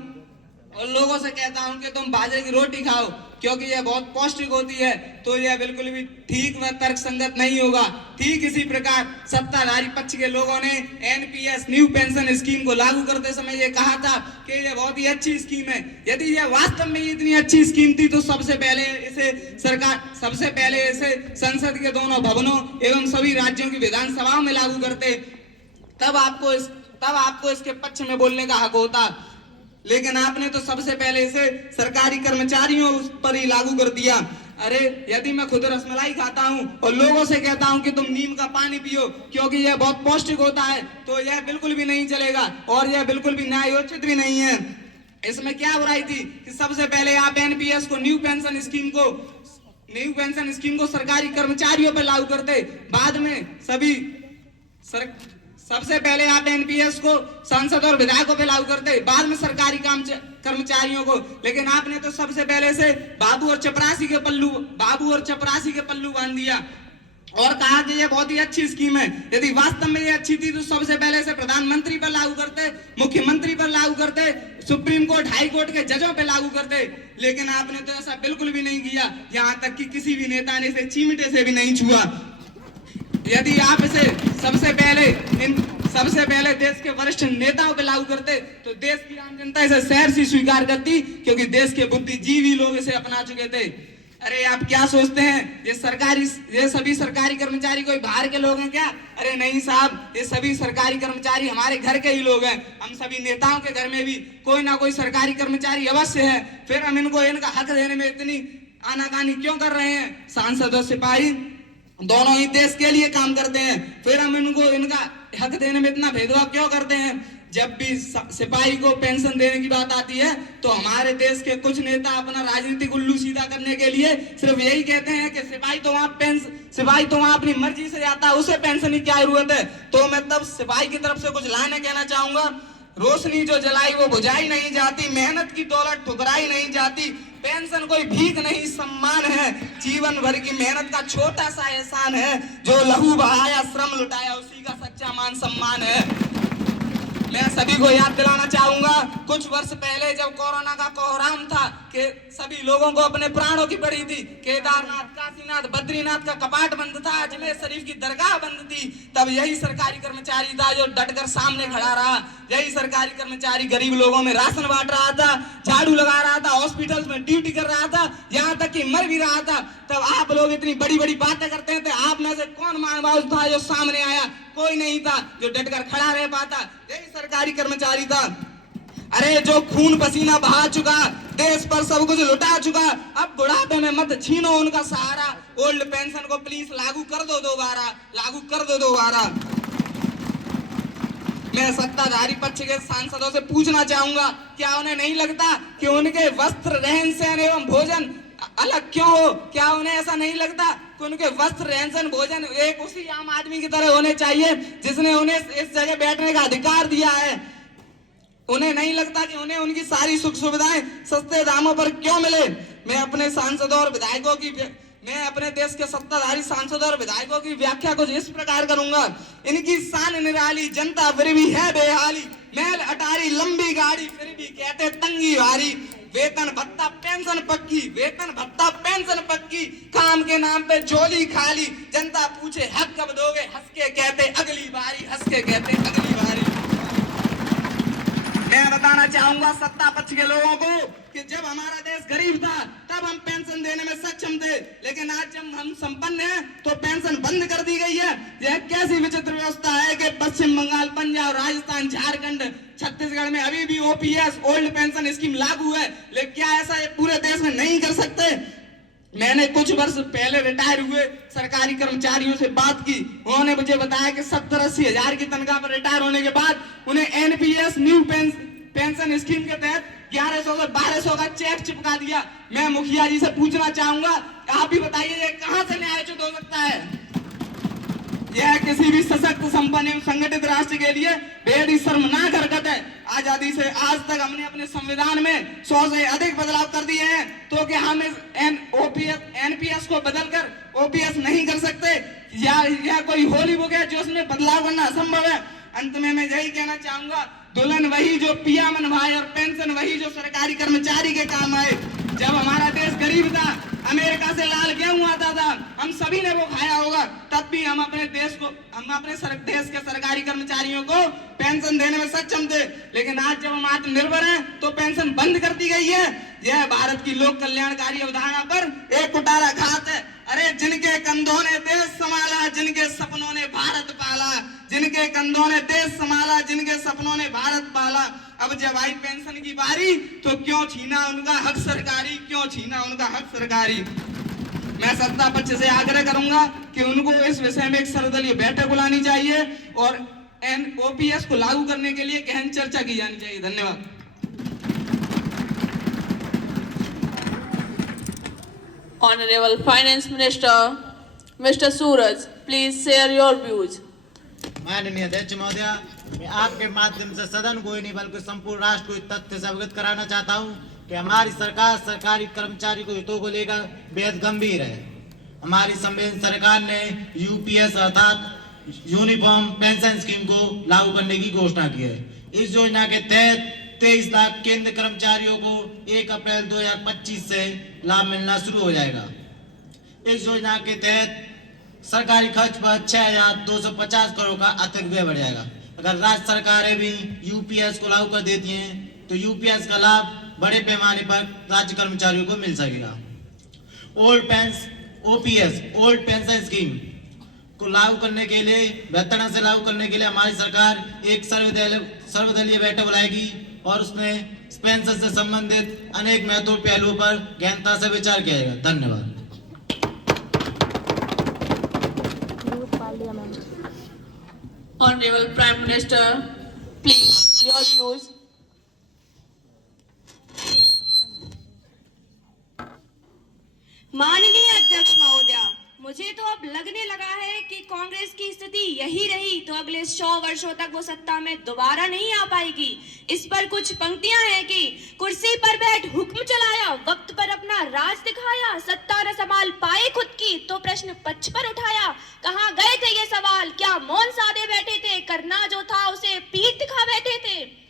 और लोगों से कहता हूं कि तुम बाजरे की रोटी खाओ क्योंकि यह बहुत पौष्टिक होती है, तो यह बिल्कुल भी ठीक व तर्कसंगत नहीं होगा। ठीक इसी प्रकार सत्ताधारी पक्ष के लोगों ने एनपीएस न्यू पेंशन स्कीम को लागू करते समय ये कहा था कि यह बहुत ही अच्छी स्कीम है। यदि यह वास्तव में इतनी अच्छी स्कीम थी तो सबसे पहले इसे संसद के दोनों भवनों एवं सभी राज्यों की विधानसभाओं में लागू करते, तब आपको इसके पक्ष में बोलने का हक होता। लेकिन आपने तो सबसे पहले इसे सरकारी कर्मचारियों पर ही लागू कर दिया। अरे यदि मैं खुद रसमलाई खाता हूँ और लोगों से कहता हूँ कि तुम नीम का पानी पियो क्योंकि यह बहुत पौष्टिक होता है, तो यह बिल्कुल भी नहीं चलेगा और यह बिल्कुल भी न्यायोचित भी नहीं है। इसमें क्या बुराई थी कि सबसे पहले आप एनपीएस को न्यू पेंशन स्कीम को सरकारी कर्मचारियों पर लागू करते, बाद में सबसे पहले आप एनपीएस को सांसद और विधायकों पे लागू करते, बाद में सरकारी कर्मचारियों को। लेकिन आपने तो सबसे पहले से बाबू और चपरासी के पल्लू बांध दिया और कहा कि ये बहुत ही अच्छी स्कीम है। यदि वास्तव में ये अच्छी थी तो सबसे पहले से प्रधानमंत्री पर लागू करते, मुख्यमंत्री पर लागू करते, सुप्रीम कोर्ट, हाई कोर्ट के जजों पे लागू करते। लेकिन आपने तो ऐसा बिल्कुल भी नहीं किया, यहाँ तक कि किसी भी नेता ने इसे चीमटे से भी नहीं छुआ। यदि आप इसे सबसे पहले देश के वरिष्ठ नेताओं पे लागू करते तो देश की आम जनता इसे सहर्ष से स्वीकार करती, क्योंकि देश के बुद्धिजीवी लोग इसे अपना चुके थे। अरे आप क्या सोचते हैं ये सभी सरकारी कर्मचारी कोई बाहर के लोग हैं क्या? अरे नहीं साहब, ये सभी सरकारी कर्मचारी हमारे घर के ही लोग हैं। हम सभी नेताओं के घर में भी कोई ना कोई सरकारी कर्मचारी अवश्य है। फिर हम इनका हक देने में इतनी आनाकानी क्यों कर रहे हैं? सांसद और सिपाही दोनों ही देश के लिए काम करते हैं, फिर हम इनका हक देने में इतना भेदभाव क्यों करते हैं? जब भी सिपाही को पेंशन देने की बात आती है तो हमारे देश के कुछ नेता अपना राजनीतिक उल्लू सीधा करने के लिए सिर्फ यही कहते हैं कि सिपाही तो वहां अपनी मर्जी से जाता है, उसे पेंशन की क्या जरूरत है। तो मैं तब सिपाही की तरफ से कुछ लाने कहना चाहूंगा। रोशनी जो जलाई वो बुझाई नहीं जाती, मेहनत की दौलत ठुकराई नहीं जाती, पेंशन कोई भीख नहीं सम्मान है, जीवन भर की मेहनत का छोटा सा एहसान है, जो लहू बहाया श्रम लुटाया उसी का सच्चा मान सम्मान है। मैं सभी को याद दिलाना चाहूंगा, कुछ वर्ष पहले जब कोरोना का कोहराम था कि सभी लोगों को अपने प्राणों की पड़ी थी, केदारनाथ, काशीनाथ, बद्रीनाथ का कपाट बंद था, अजमेर शरीफ की दरगाह बंद थी, तब यही सरकारी कर्मचारी था जो डटकर सामने खड़ा रहा। यही सरकारी कर्मचारी गरीब लोगों में राशन बांट रहा था, झाड़ू लगा रहा था, हॉस्पिटल्स में ड्यूटी कर रहा था, यहाँ तक कि मर भी रहा था। तब आप लोग इतनी बड़ी बड़ी बातें करते हैं, आप में से कौन महानुभाव था जो सामने आया? कोई नहीं था जो डटकर खड़ा रह पाता। यही सरकारी कर्मचारी था। अरे जो खून पसीना बहा चुका, देश पर सब कुछ लुटा चुका, अब बुढ़ापे में मत छीनो उनका सहारा। ओल्ड पेंशन को प्लीज लागू कर दो दोबारा। मैं सत्ताधारी पक्ष के सांसदों से पूछना चाहूंगा, क्या उन्हें नहीं लगता कि उनके वस्त्र, रहन सहन एवं भोजन अलग क्यों हो? क्या उन्हें ऐसा नहीं लगता कि उनके वस्त्र, रहन सहन, भोजन एक उसी आम आदमी की तरह होने चाहिए जिसने उन्हें इस जगह बैठने का अधिकार दिया है? उन्हें नहीं लगता कि उन्हें उनकी सारी सुख सुविधाएं सस्ते दामों पर क्यों मिले? मैं अपने देश के सत्ताधारी सांसदों और विधायकों की व्याख्या कुछ इस प्रकार करूंगा। इनकी शान निराली, जनता फिर भी है बेहाली, महल अटारी लंबी गाड़ी फिर भी कहते तंगी भारी, वेतन भत्ता पेंशन पक्की, काम के नाम पे झोली खाली, जनता पूछे हक कब दोगे, हंस के कहते अगली बारी। मैं बताना चाहूंगा सत्ता पक्ष के लोगों को कि जब हमारा देश गरीब था तब हम पेंशन देने में सक्षम थे, लेकिन आज जब हम संपन्न हैं तो पेंशन बंद कर दी गई है। यह कैसी विचित्र व्यवस्था है कि पश्चिम बंगाल, पंजाब, राजस्थान, झारखंड, छत्तीसगढ़ में अभी भी ओपीएस, ओल्ड पेंशन स्कीम लागू है, लेकिन क्या ऐसा पूरे देश में नहीं कर सकते? मैंने कुछ वर्ष पहले रिटायर हुए सरकारी कर्मचारियों से बात की, उन्होंने मुझे बताया कि 70-80 हजार की तनख्वाह पर रिटायर होने के बाद उन्हें एनपीएस न्यू पेंशन स्कीम के तहत 1100 से 1200 का चेक चिपका दिया। मैं मुखिया जी से पूछना चाहूंगा, आप भी बताइए ये कहां से न्यायोचित हो सकता है? यह किसी भी सशक्त, संपन्न एवं संगठित राष्ट्र के लिए बेहद ही शर्मनाक हरकत है। आजादी से आज तक हमने अपने संविधान में 100 से अधिक बदलाव कर दिए हैं, तो क्या हम इस एनपीएस को बदलकर ओपीएस नहीं कर सकते? या कोई होली बुक है जो उसमें बदलाव करना असंभव है? अंत में मैं यही कहना चाहूंगा, दुल्हन वही जो पिया मन भाई और पेंशन वही जो सरकारी कर्मचारी के काम आए। जब हमारा देश गरीब था, अमेरिका से लाल गेहूं आता था, हम सभी ने वो खाया होगा, तब भी हम अपने देश के सरकारी कर्मचारियों को पेंशन देने में सक्षम थे। लेकिन आज जब हम आत्मनिर्भर हैं तो पेंशन बंद कर दी गई है। यह भारत की लोक कल्याणकारी अवधारणा पर एक कुटारा घात है। अरे जिनके कंधों ने देश संभाला, जिनके सपनों ने भारत पाला, जिनके कंधों ने देश संभाला, जिनके सपनों ने भारत पाला, अब जब आई पेंशन की बारी तो क्यों छीना उनका हक सरकारी? मैं सत्ता पक्ष से आग्रह करूंगा कि उनको इस विषय में एक सर्वदलीय बैठक बुलानी चाहिए और ओपीएस को लागू करने के लिए गहन चर्चा की जानी चाहिए। धन्यवाद। Honorable Finance Minister, Mr. Suraj, please share your views. माननीय अध्यक्ष महोदया, मैं आपके माध्यम से सदन को ही नहीं बल्कि संपूर्ण राष्ट्र को इस तथ्य से अवगत कराना चाहता हूं कि हमारी सरकार सरकारी कर्मचारी को हितों को लेकर बेहद गंभीर है। हमारी संविधान सरकार ने यूपीएस अर्थात यूनिफॉर्म पेंशन स्कीम को लागू करने की घोषणा की है। इस योजना के तहत 23 लाख केंद्र कर्मचारियों को 1 अप्रैल 2025 से लाभ मिलना शुरू हो जाएगा। इस योजना के तहत सरकारी खर्च पर 6,250 करोड़ का अतिरिक्त व्यय बढ़ जाएगा। अगर राज्य सरकारें भी यूपीएस को लागू कर देती हैं तो यूपीएस का लाभ बड़े पैमाने पर राज्य कर्मचारियों को मिल सकेगा। ओल्ड पेंशन स्कीम को लागू करने के लिए बेहतर ढंग से लागू करने के लिए हमारी सरकार एक सर्वदलीय बैठक बुलाएगी और उसमें पेंशन से संबंधित अनेक महत्वपूर्ण पहलुओं पर गहनता से विचार किया जाएगा। धन्यवाद। Honorable Prime Minister, please your views. माननीय अध्यक्ष महोदया, मुझे तो अब लगने लगा है कि कांग्रेस की स्थिति यही रही तो अगले 100 वर्षों तक वो सत्ता में दोबारा नहीं आ पाएगी। इस पर कुछ पंक्तियां हैं कि कुर्सी पर बैठ हुक्म चलाया, वक्त पर अपना राज दिखाया, सत्ता न संभाल पाए खुद की तो प्रश्न पक्ष पर उठाया। कहाँ गए थे ये सवाल, क्या मौन साधे बैठे थे, करना जो था उसे पीठ दिखा बैठे थे।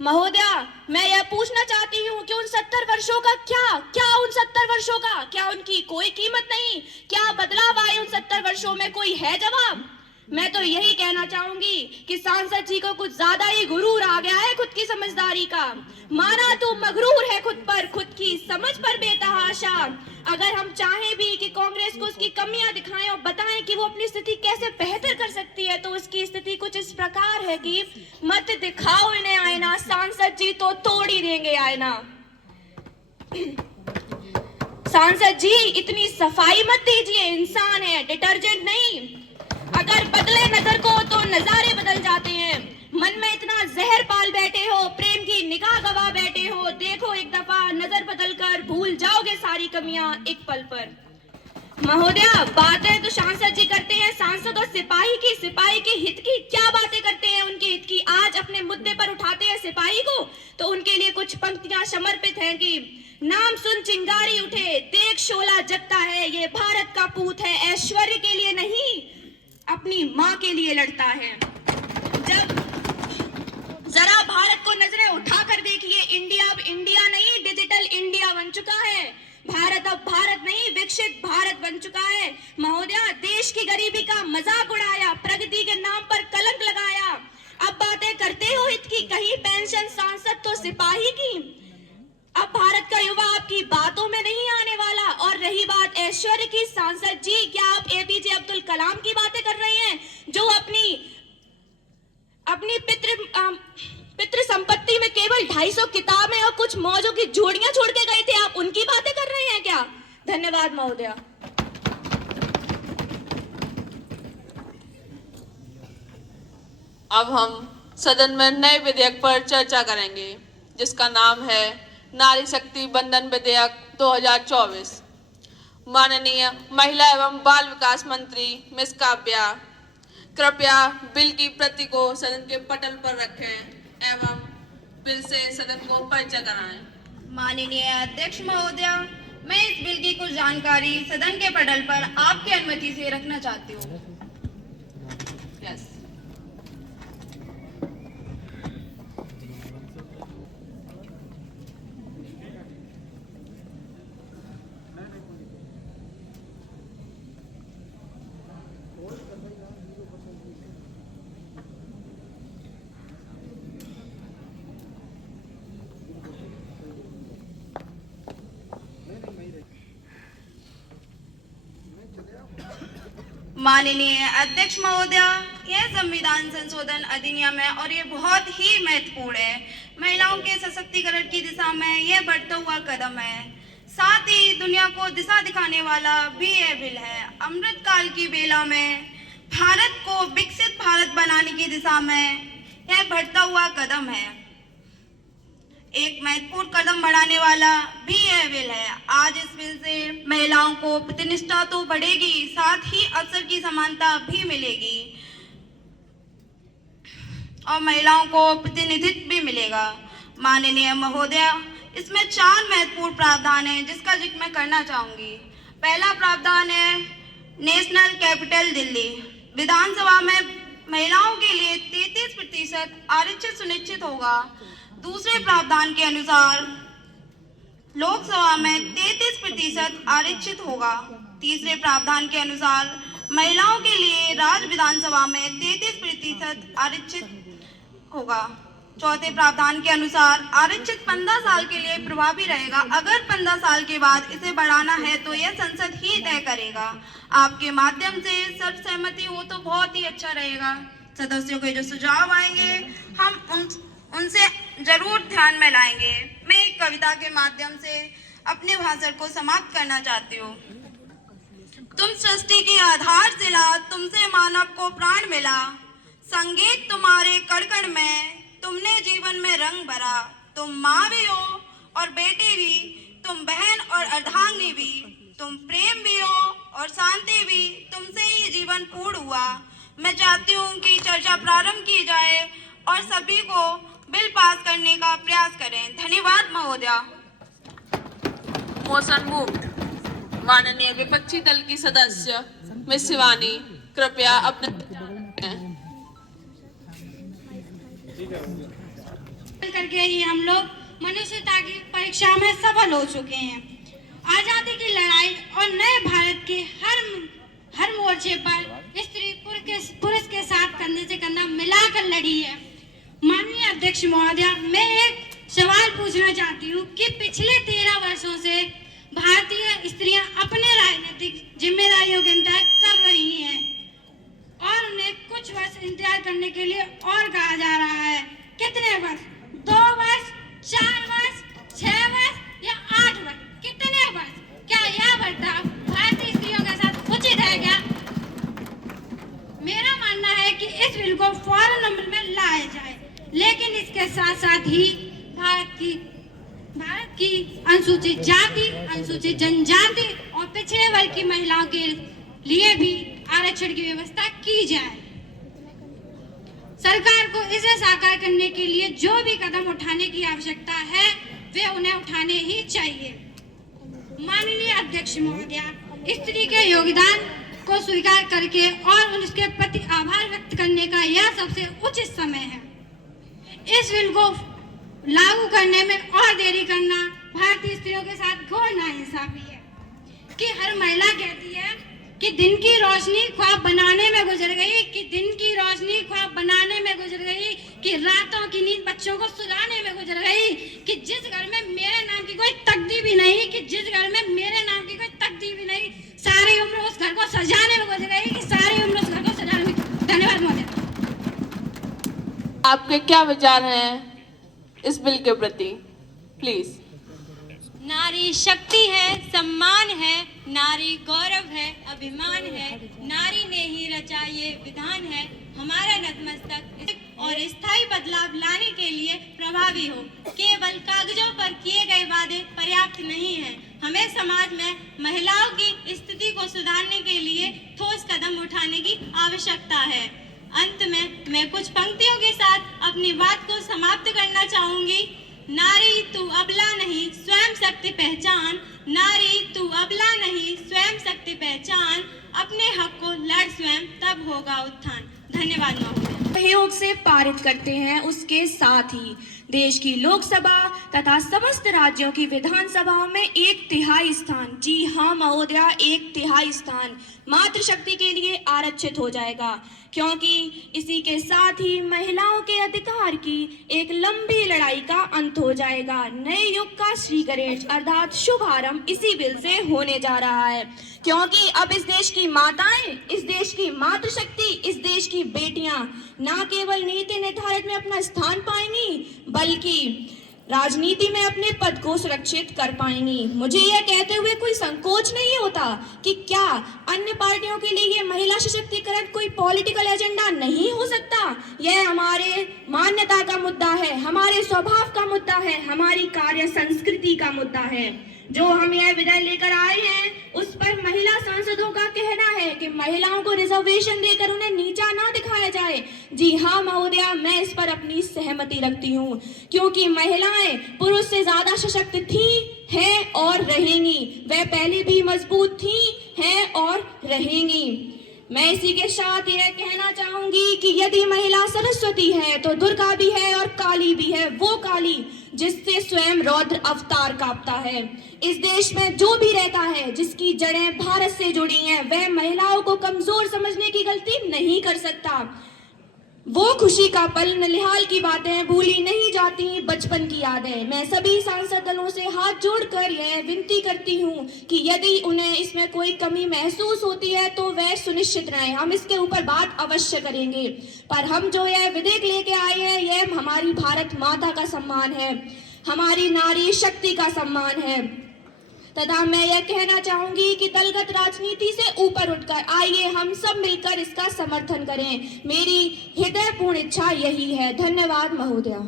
महोदया, मैं यह पूछना चाहती हूँ कि उन 70 वर्षों का क्या उन 70 वर्षों का क्या उनकी कोई कीमत नहीं, क्या बदलाव आए उन 70 वर्षों में, कोई है जवाब। मैं तो यही कहना चाहूंगी कि सांसद जी को कुछ ज्यादा ही गुरूर आ गया है खुद की समझदारी का। माना तो मगरूर है खुद पर, खुद की समझ पर बेतहाशा। अगर हम चाहें भी कि कांग्रेस को उसकी कमियां दिखाएं और बताएं कि वो अपनी स्थिति कैसे बेहतर कर सकती है तो उसकी स्थिति कुछ इस प्रकार है कि मत दिखाओ इन्हें आईना, सांसद जी तो तोड़ ही देंगे आईना। सांसद जी इतनी सफाई मत दीजिए, इंसान है डिटर्जेंट नहीं। अगर बदले नजर को तो नजारे बदल जाते हैं। मन में इतना जहर पाल बैठे हो, प्रेम की निगाह गवा बैठे हो, देखो एक दफा नजर बदल कर भूल जाओगे सारी कमियां एक पल पर। महोदया, बातें तो सांसद जी करते हैं सांसद और सिपाही के हित की, क्या बातें करते हैं उनके हित की। आज अपने मुद्दे पर उठाते हैं सिपाही को तो उनके लिए कुछ पंक्तियां समर्पित हैं कि नाम सुन चिंगारी उठे, देख शोला जगता है, ये भारत का पूत है, ऐश्वर्य के लिए नहीं अपनी माँ के लिए लड़ता है। जब जरा भारत को नजरें उठाकर देखिए, इंडिया अब इंडिया नहीं डिजिटल इंडिया बन चुका है। भारत अब भारत नहीं विकसित भारत बन चुका है। महोदया, देश की गरीबी का मजाक उड़ाया, प्रगति के नाम पर कलंक लगाया। अब बातें करते हो हित की, कहीं पेंशन सांसद तो सिपाही की। अब भारत का युवा आपकी बातों में नहीं आने वाला। और रही बात ऐश्वर्य की, सांसद जी क्या आप एपीजे अब्दुल कलाम की बातें कर रहे हैं जो अपनी पितृ संपत्ति में केवल 250 किताबें और कुछ मौजों की जोड़ियां छोड़ के गए थे, आप उनकी बातें कर रहे हैं क्या। धन्यवाद महोदया। अब हम सदन में नए विधेयक पर चर्चा करेंगे जिसका नाम है नारी शक्ति बंधन विधेयक 2024। माननीय महिला एवं बाल विकास मंत्री मिस काव्या कृपया बिल की प्रति को सदन के पटल पर रखें एवं बिल से सदन को परिचय कराएं। माननीय अध्यक्ष महोदया, मैं इस बिल की कुछ जानकारी सदन के पटल पर आपकी अनुमति से रखना चाहती हूँ। यस। माननीय अध्यक्ष महोदया, यह संविधान संशोधन अधिनियम है और ये बहुत ही महत्वपूर्ण है। महिलाओं के सशक्तिकरण की दिशा में यह बढ़ता हुआ कदम है। साथ ही दुनिया को दिशा दिखाने वाला भी यह बिल है। अमृत काल की बेला में भारत को विकसित भारत बनाने की दिशा में यह बढ़ता हुआ कदम है। एक महत्वपूर्ण कदम बढ़ाने वाला भी यह बिल है। आज इस बिल से महिलाओं को प्रतिनिष्ठा तो बढ़ेगी, साथ ही अवसर की समानता भी मिलेगी और महिलाओं को प्रतिनिधित्व भी मिलेगा। माननीय महोदया, इसमें 4 महत्वपूर्ण प्रावधान हैं जिसका जिक्र मैं करना चाहूंगी। पहला प्रावधान है नेशनल कैपिटल दिल्ली। विधानसभा में महिलाओं के लिए 33% आरक्षण सुनिश्चित होगा। दूसरे प्रावधान के अनुसार लोकसभा में 33% आरक्षित होगा। तीसरे प्रावधान के अनुसार महिलाओं के लिए राज्य विधानसभा में 33% आरक्षित होगा। चौथे प्रावधान के अनुसार आरक्षित 15 साल के लिए प्रभावी रहेगा। अगर 15 साल के बाद इसे बढ़ाना है तो यह संसद ही तय करेगा। आपके माध्यम से सर्वसहमति हो तो बहुत ही अच्छा रहेगा। सदस्यों के जो सुझाव आएंगे हम उनसे जरूर ध्यान में लाएंगे। मैं एक कविता के माध्यम से अपने भाषण को समाप्त करना चाहती हूँ। तुम सृष्टि की आधारशिला, तुमसे मानव को प्राण मिला। संगीत तुम्हारे कण-कण में, तुमने जीवन में रंग भरा। तुम माँ भी हो और बेटी भी, तुम बहन और अर्धांगिनी भी, तुम प्रेम भी हो और शांति भी, तुमसे ही जीवन पूर्ण हुआ। मैं चाहती हूँ कि चर्चा प्रारंभ की जाए और सभी को बिल पास करने का प्रयास करें। धन्यवाद महोदया। Motion moved. माननीय विपक्षी दल की सदस्य मिस शिवानी, कृपया अपने करके ही हम लोग मनुष्यता की परीक्षा में सफल हो चुके हैं। आजादी की लड़ाई और नए भारत के हर मोर्चे पर स्त्री पुरुष के साथ कंधे से कंधा मिलाकर लड़ी है। माननीय अध्यक्ष महोदया, मैं एक सवाल पूछना चाहती हूँ कि पिछले 13 वर्षों से भारतीय स्त्रियां अपने राजनीतिक जिम्मेदारियों के इंतजार कर रही हैं और उन्हें कुछ वर्ष इंतजार करने के लिए और कहा जा रहा है। कितने वर्ष? 2 वर्ष, 4 वर्ष, 6 वर्ष या 8 वर्ष? कितने वर्ष? क्या यह बर्ताव भारतीय स्त्रियों के साथ उचित है क्या? मेरा मानना है कि इस बिल को फौरन अमल में लाया जाए, लेकिन इसके साथ साथ ही भारत की अनुसूचित जाति, अनुसूचित जनजाति और पिछड़े वर्ग की महिलाओं के लिए भी आरक्षण की व्यवस्था की जाए। सरकार को इसे साकार करने के लिए जो भी कदम उठाने की आवश्यकता है वे उन्हें उठाने ही चाहिए। माननीय अध्यक्ष महोदया, स्त्री के योगदान को स्वीकार करके और उसके प्रति आभार व्यक्त करने का यह सबसे उचित समय है। इस बिल को लागू करने में और देरी करना भारतीय स्त्रियों के साथ घोर नाइंसाफी है कि हर महिला कहती है कि दिन की रोशनी ख्वाब बनाने में गुजर गई, कि दिन की रोशनी ख्वाब बनाने में गुजर गई, कि रातों की नींद बच्चों को सुलाने में गुजर गई, कि जिस घर में मेरे नाम की कोई तकदीर भी नहीं, कि जिस घर में मेरे नाम की कोई तकदीर भी नहीं, सारी उम्र उस घर को सजाने में गुजर गई, कि सारी उम्र उस घर को सजाने में। धन्यवाद महोदय। आपके क्या विचार हैं इस बिल के प्रति? प्लीज। नारी शक्ति है, सम्मान है, नारी गौरव है, अभिमान है, नारी ने ही रचा ये विधान है। हमारा नतमस्तक और स्थायी बदलाव लाने के लिए प्रभावी हो। केवल कागजों पर किए गए वादे पर्याप्त नहीं हैं। हमें समाज में महिलाओं की स्थिति को सुधारने के लिए ठोस कदम उठाने की आवश्यकता है। अंत में मैं कुछ पंक्तियों के साथ अपनी बात को समाप्त करना चाहूंगी। नारी तू अबला नहीं, स्वयं शक्ति पहचान। नारी तू अबला नहीं, स्वयं शक्ति पहचान। अपने हक को लड़ स्वयं, तब होगा उत्थान। धन्यवाद महोदय। सहयोग से पारित करते हैं, उसके साथ ही देश की लोकसभा तथा समस्त राज्यों की विधानसभाओं में 1/3 स्थान, जी हाँ महोदया, 1/3 स्थान मातृशक्ति के लिए आरक्षित हो जाएगा, क्योंकि इसी के साथ ही महिलाओं के अधिकार की एक लंबी लड़ाई का अंत हो जाएगा। नए युग का श्री गणेश अर्थात शुभारंभ इसी बिल से होने जा रहा है, क्योंकि अब इस देश की माताएं, इस देश की मातृशक्ति, इस देश की बेटियां न केवल नीति निर्धारण में अपना स्थान पाएंगी, बल्कि राजनीति में अपने पद को सुरक्षित कर पाएंगी। मुझे यह कहते हुए कोई संकोच नहीं होता कि क्या अन्य पार्टियों के लिए ये महिला सशक्तिकरण कोई पॉलिटिकल एजेंडा नहीं हो सकता। यह हमारे मान्यता का मुद्दा है, हमारे स्वभाव का मुद्दा है, हमारी कार्य संस्कृति का मुद्दा है। जो हम यह विधेयक लेकर आए हैं उस पर महिला सांसदों का कहना है कि महिलाओं को रिजर्वेशन देकर उन्हें नीचा ना दिखाया जाए। जी हाँ महोदया, मैं इस पर अपनी सहमति रखती हूँ, क्योंकि महिलाएं पुरुष से ज्यादा सशक्त थी, हैं और रहेंगी। वह पहले भी मजबूत थी, हैं और रहेंगी। मैं इसी के साथ यह कहना चाहूंगी कि यदि महिला सरस्वती है तो दुर्गा भी है और काली भी है, वो काली जिससे स्वयं रौद्र अवतार कांपता है। इस देश में जो भी रहता है जिसकी जड़ें भारत से जुड़ी हैं, वह महिलाओं को कमजोर समझने की गलती नहीं कर सकता। वो खुशी का पल, ननिहाल की बातें भूली नहीं जाती, बचपन की यादें। मैं सभी सांसद दलों से हाथ जोड़कर यह विनती करती हूँ कि यदि उन्हें इसमें कोई कमी महसूस होती है तो वह सुनिश्चित रहें। हम इसके ऊपर बात अवश्य करेंगे, पर हम जो यह विधेयक लेके आए हैं यह हमारी भारत माता का सम्मान है, हमारी नारी शक्ति का सम्मान है। तथा मैं यह कहना चाहूंगी कि दलगत राजनीति से ऊपर उठकर आइए हम सब मिलकर इसका समर्थन करें। मेरी हृदयपूर्ण इच्छा यही है। धन्यवाद महोदया।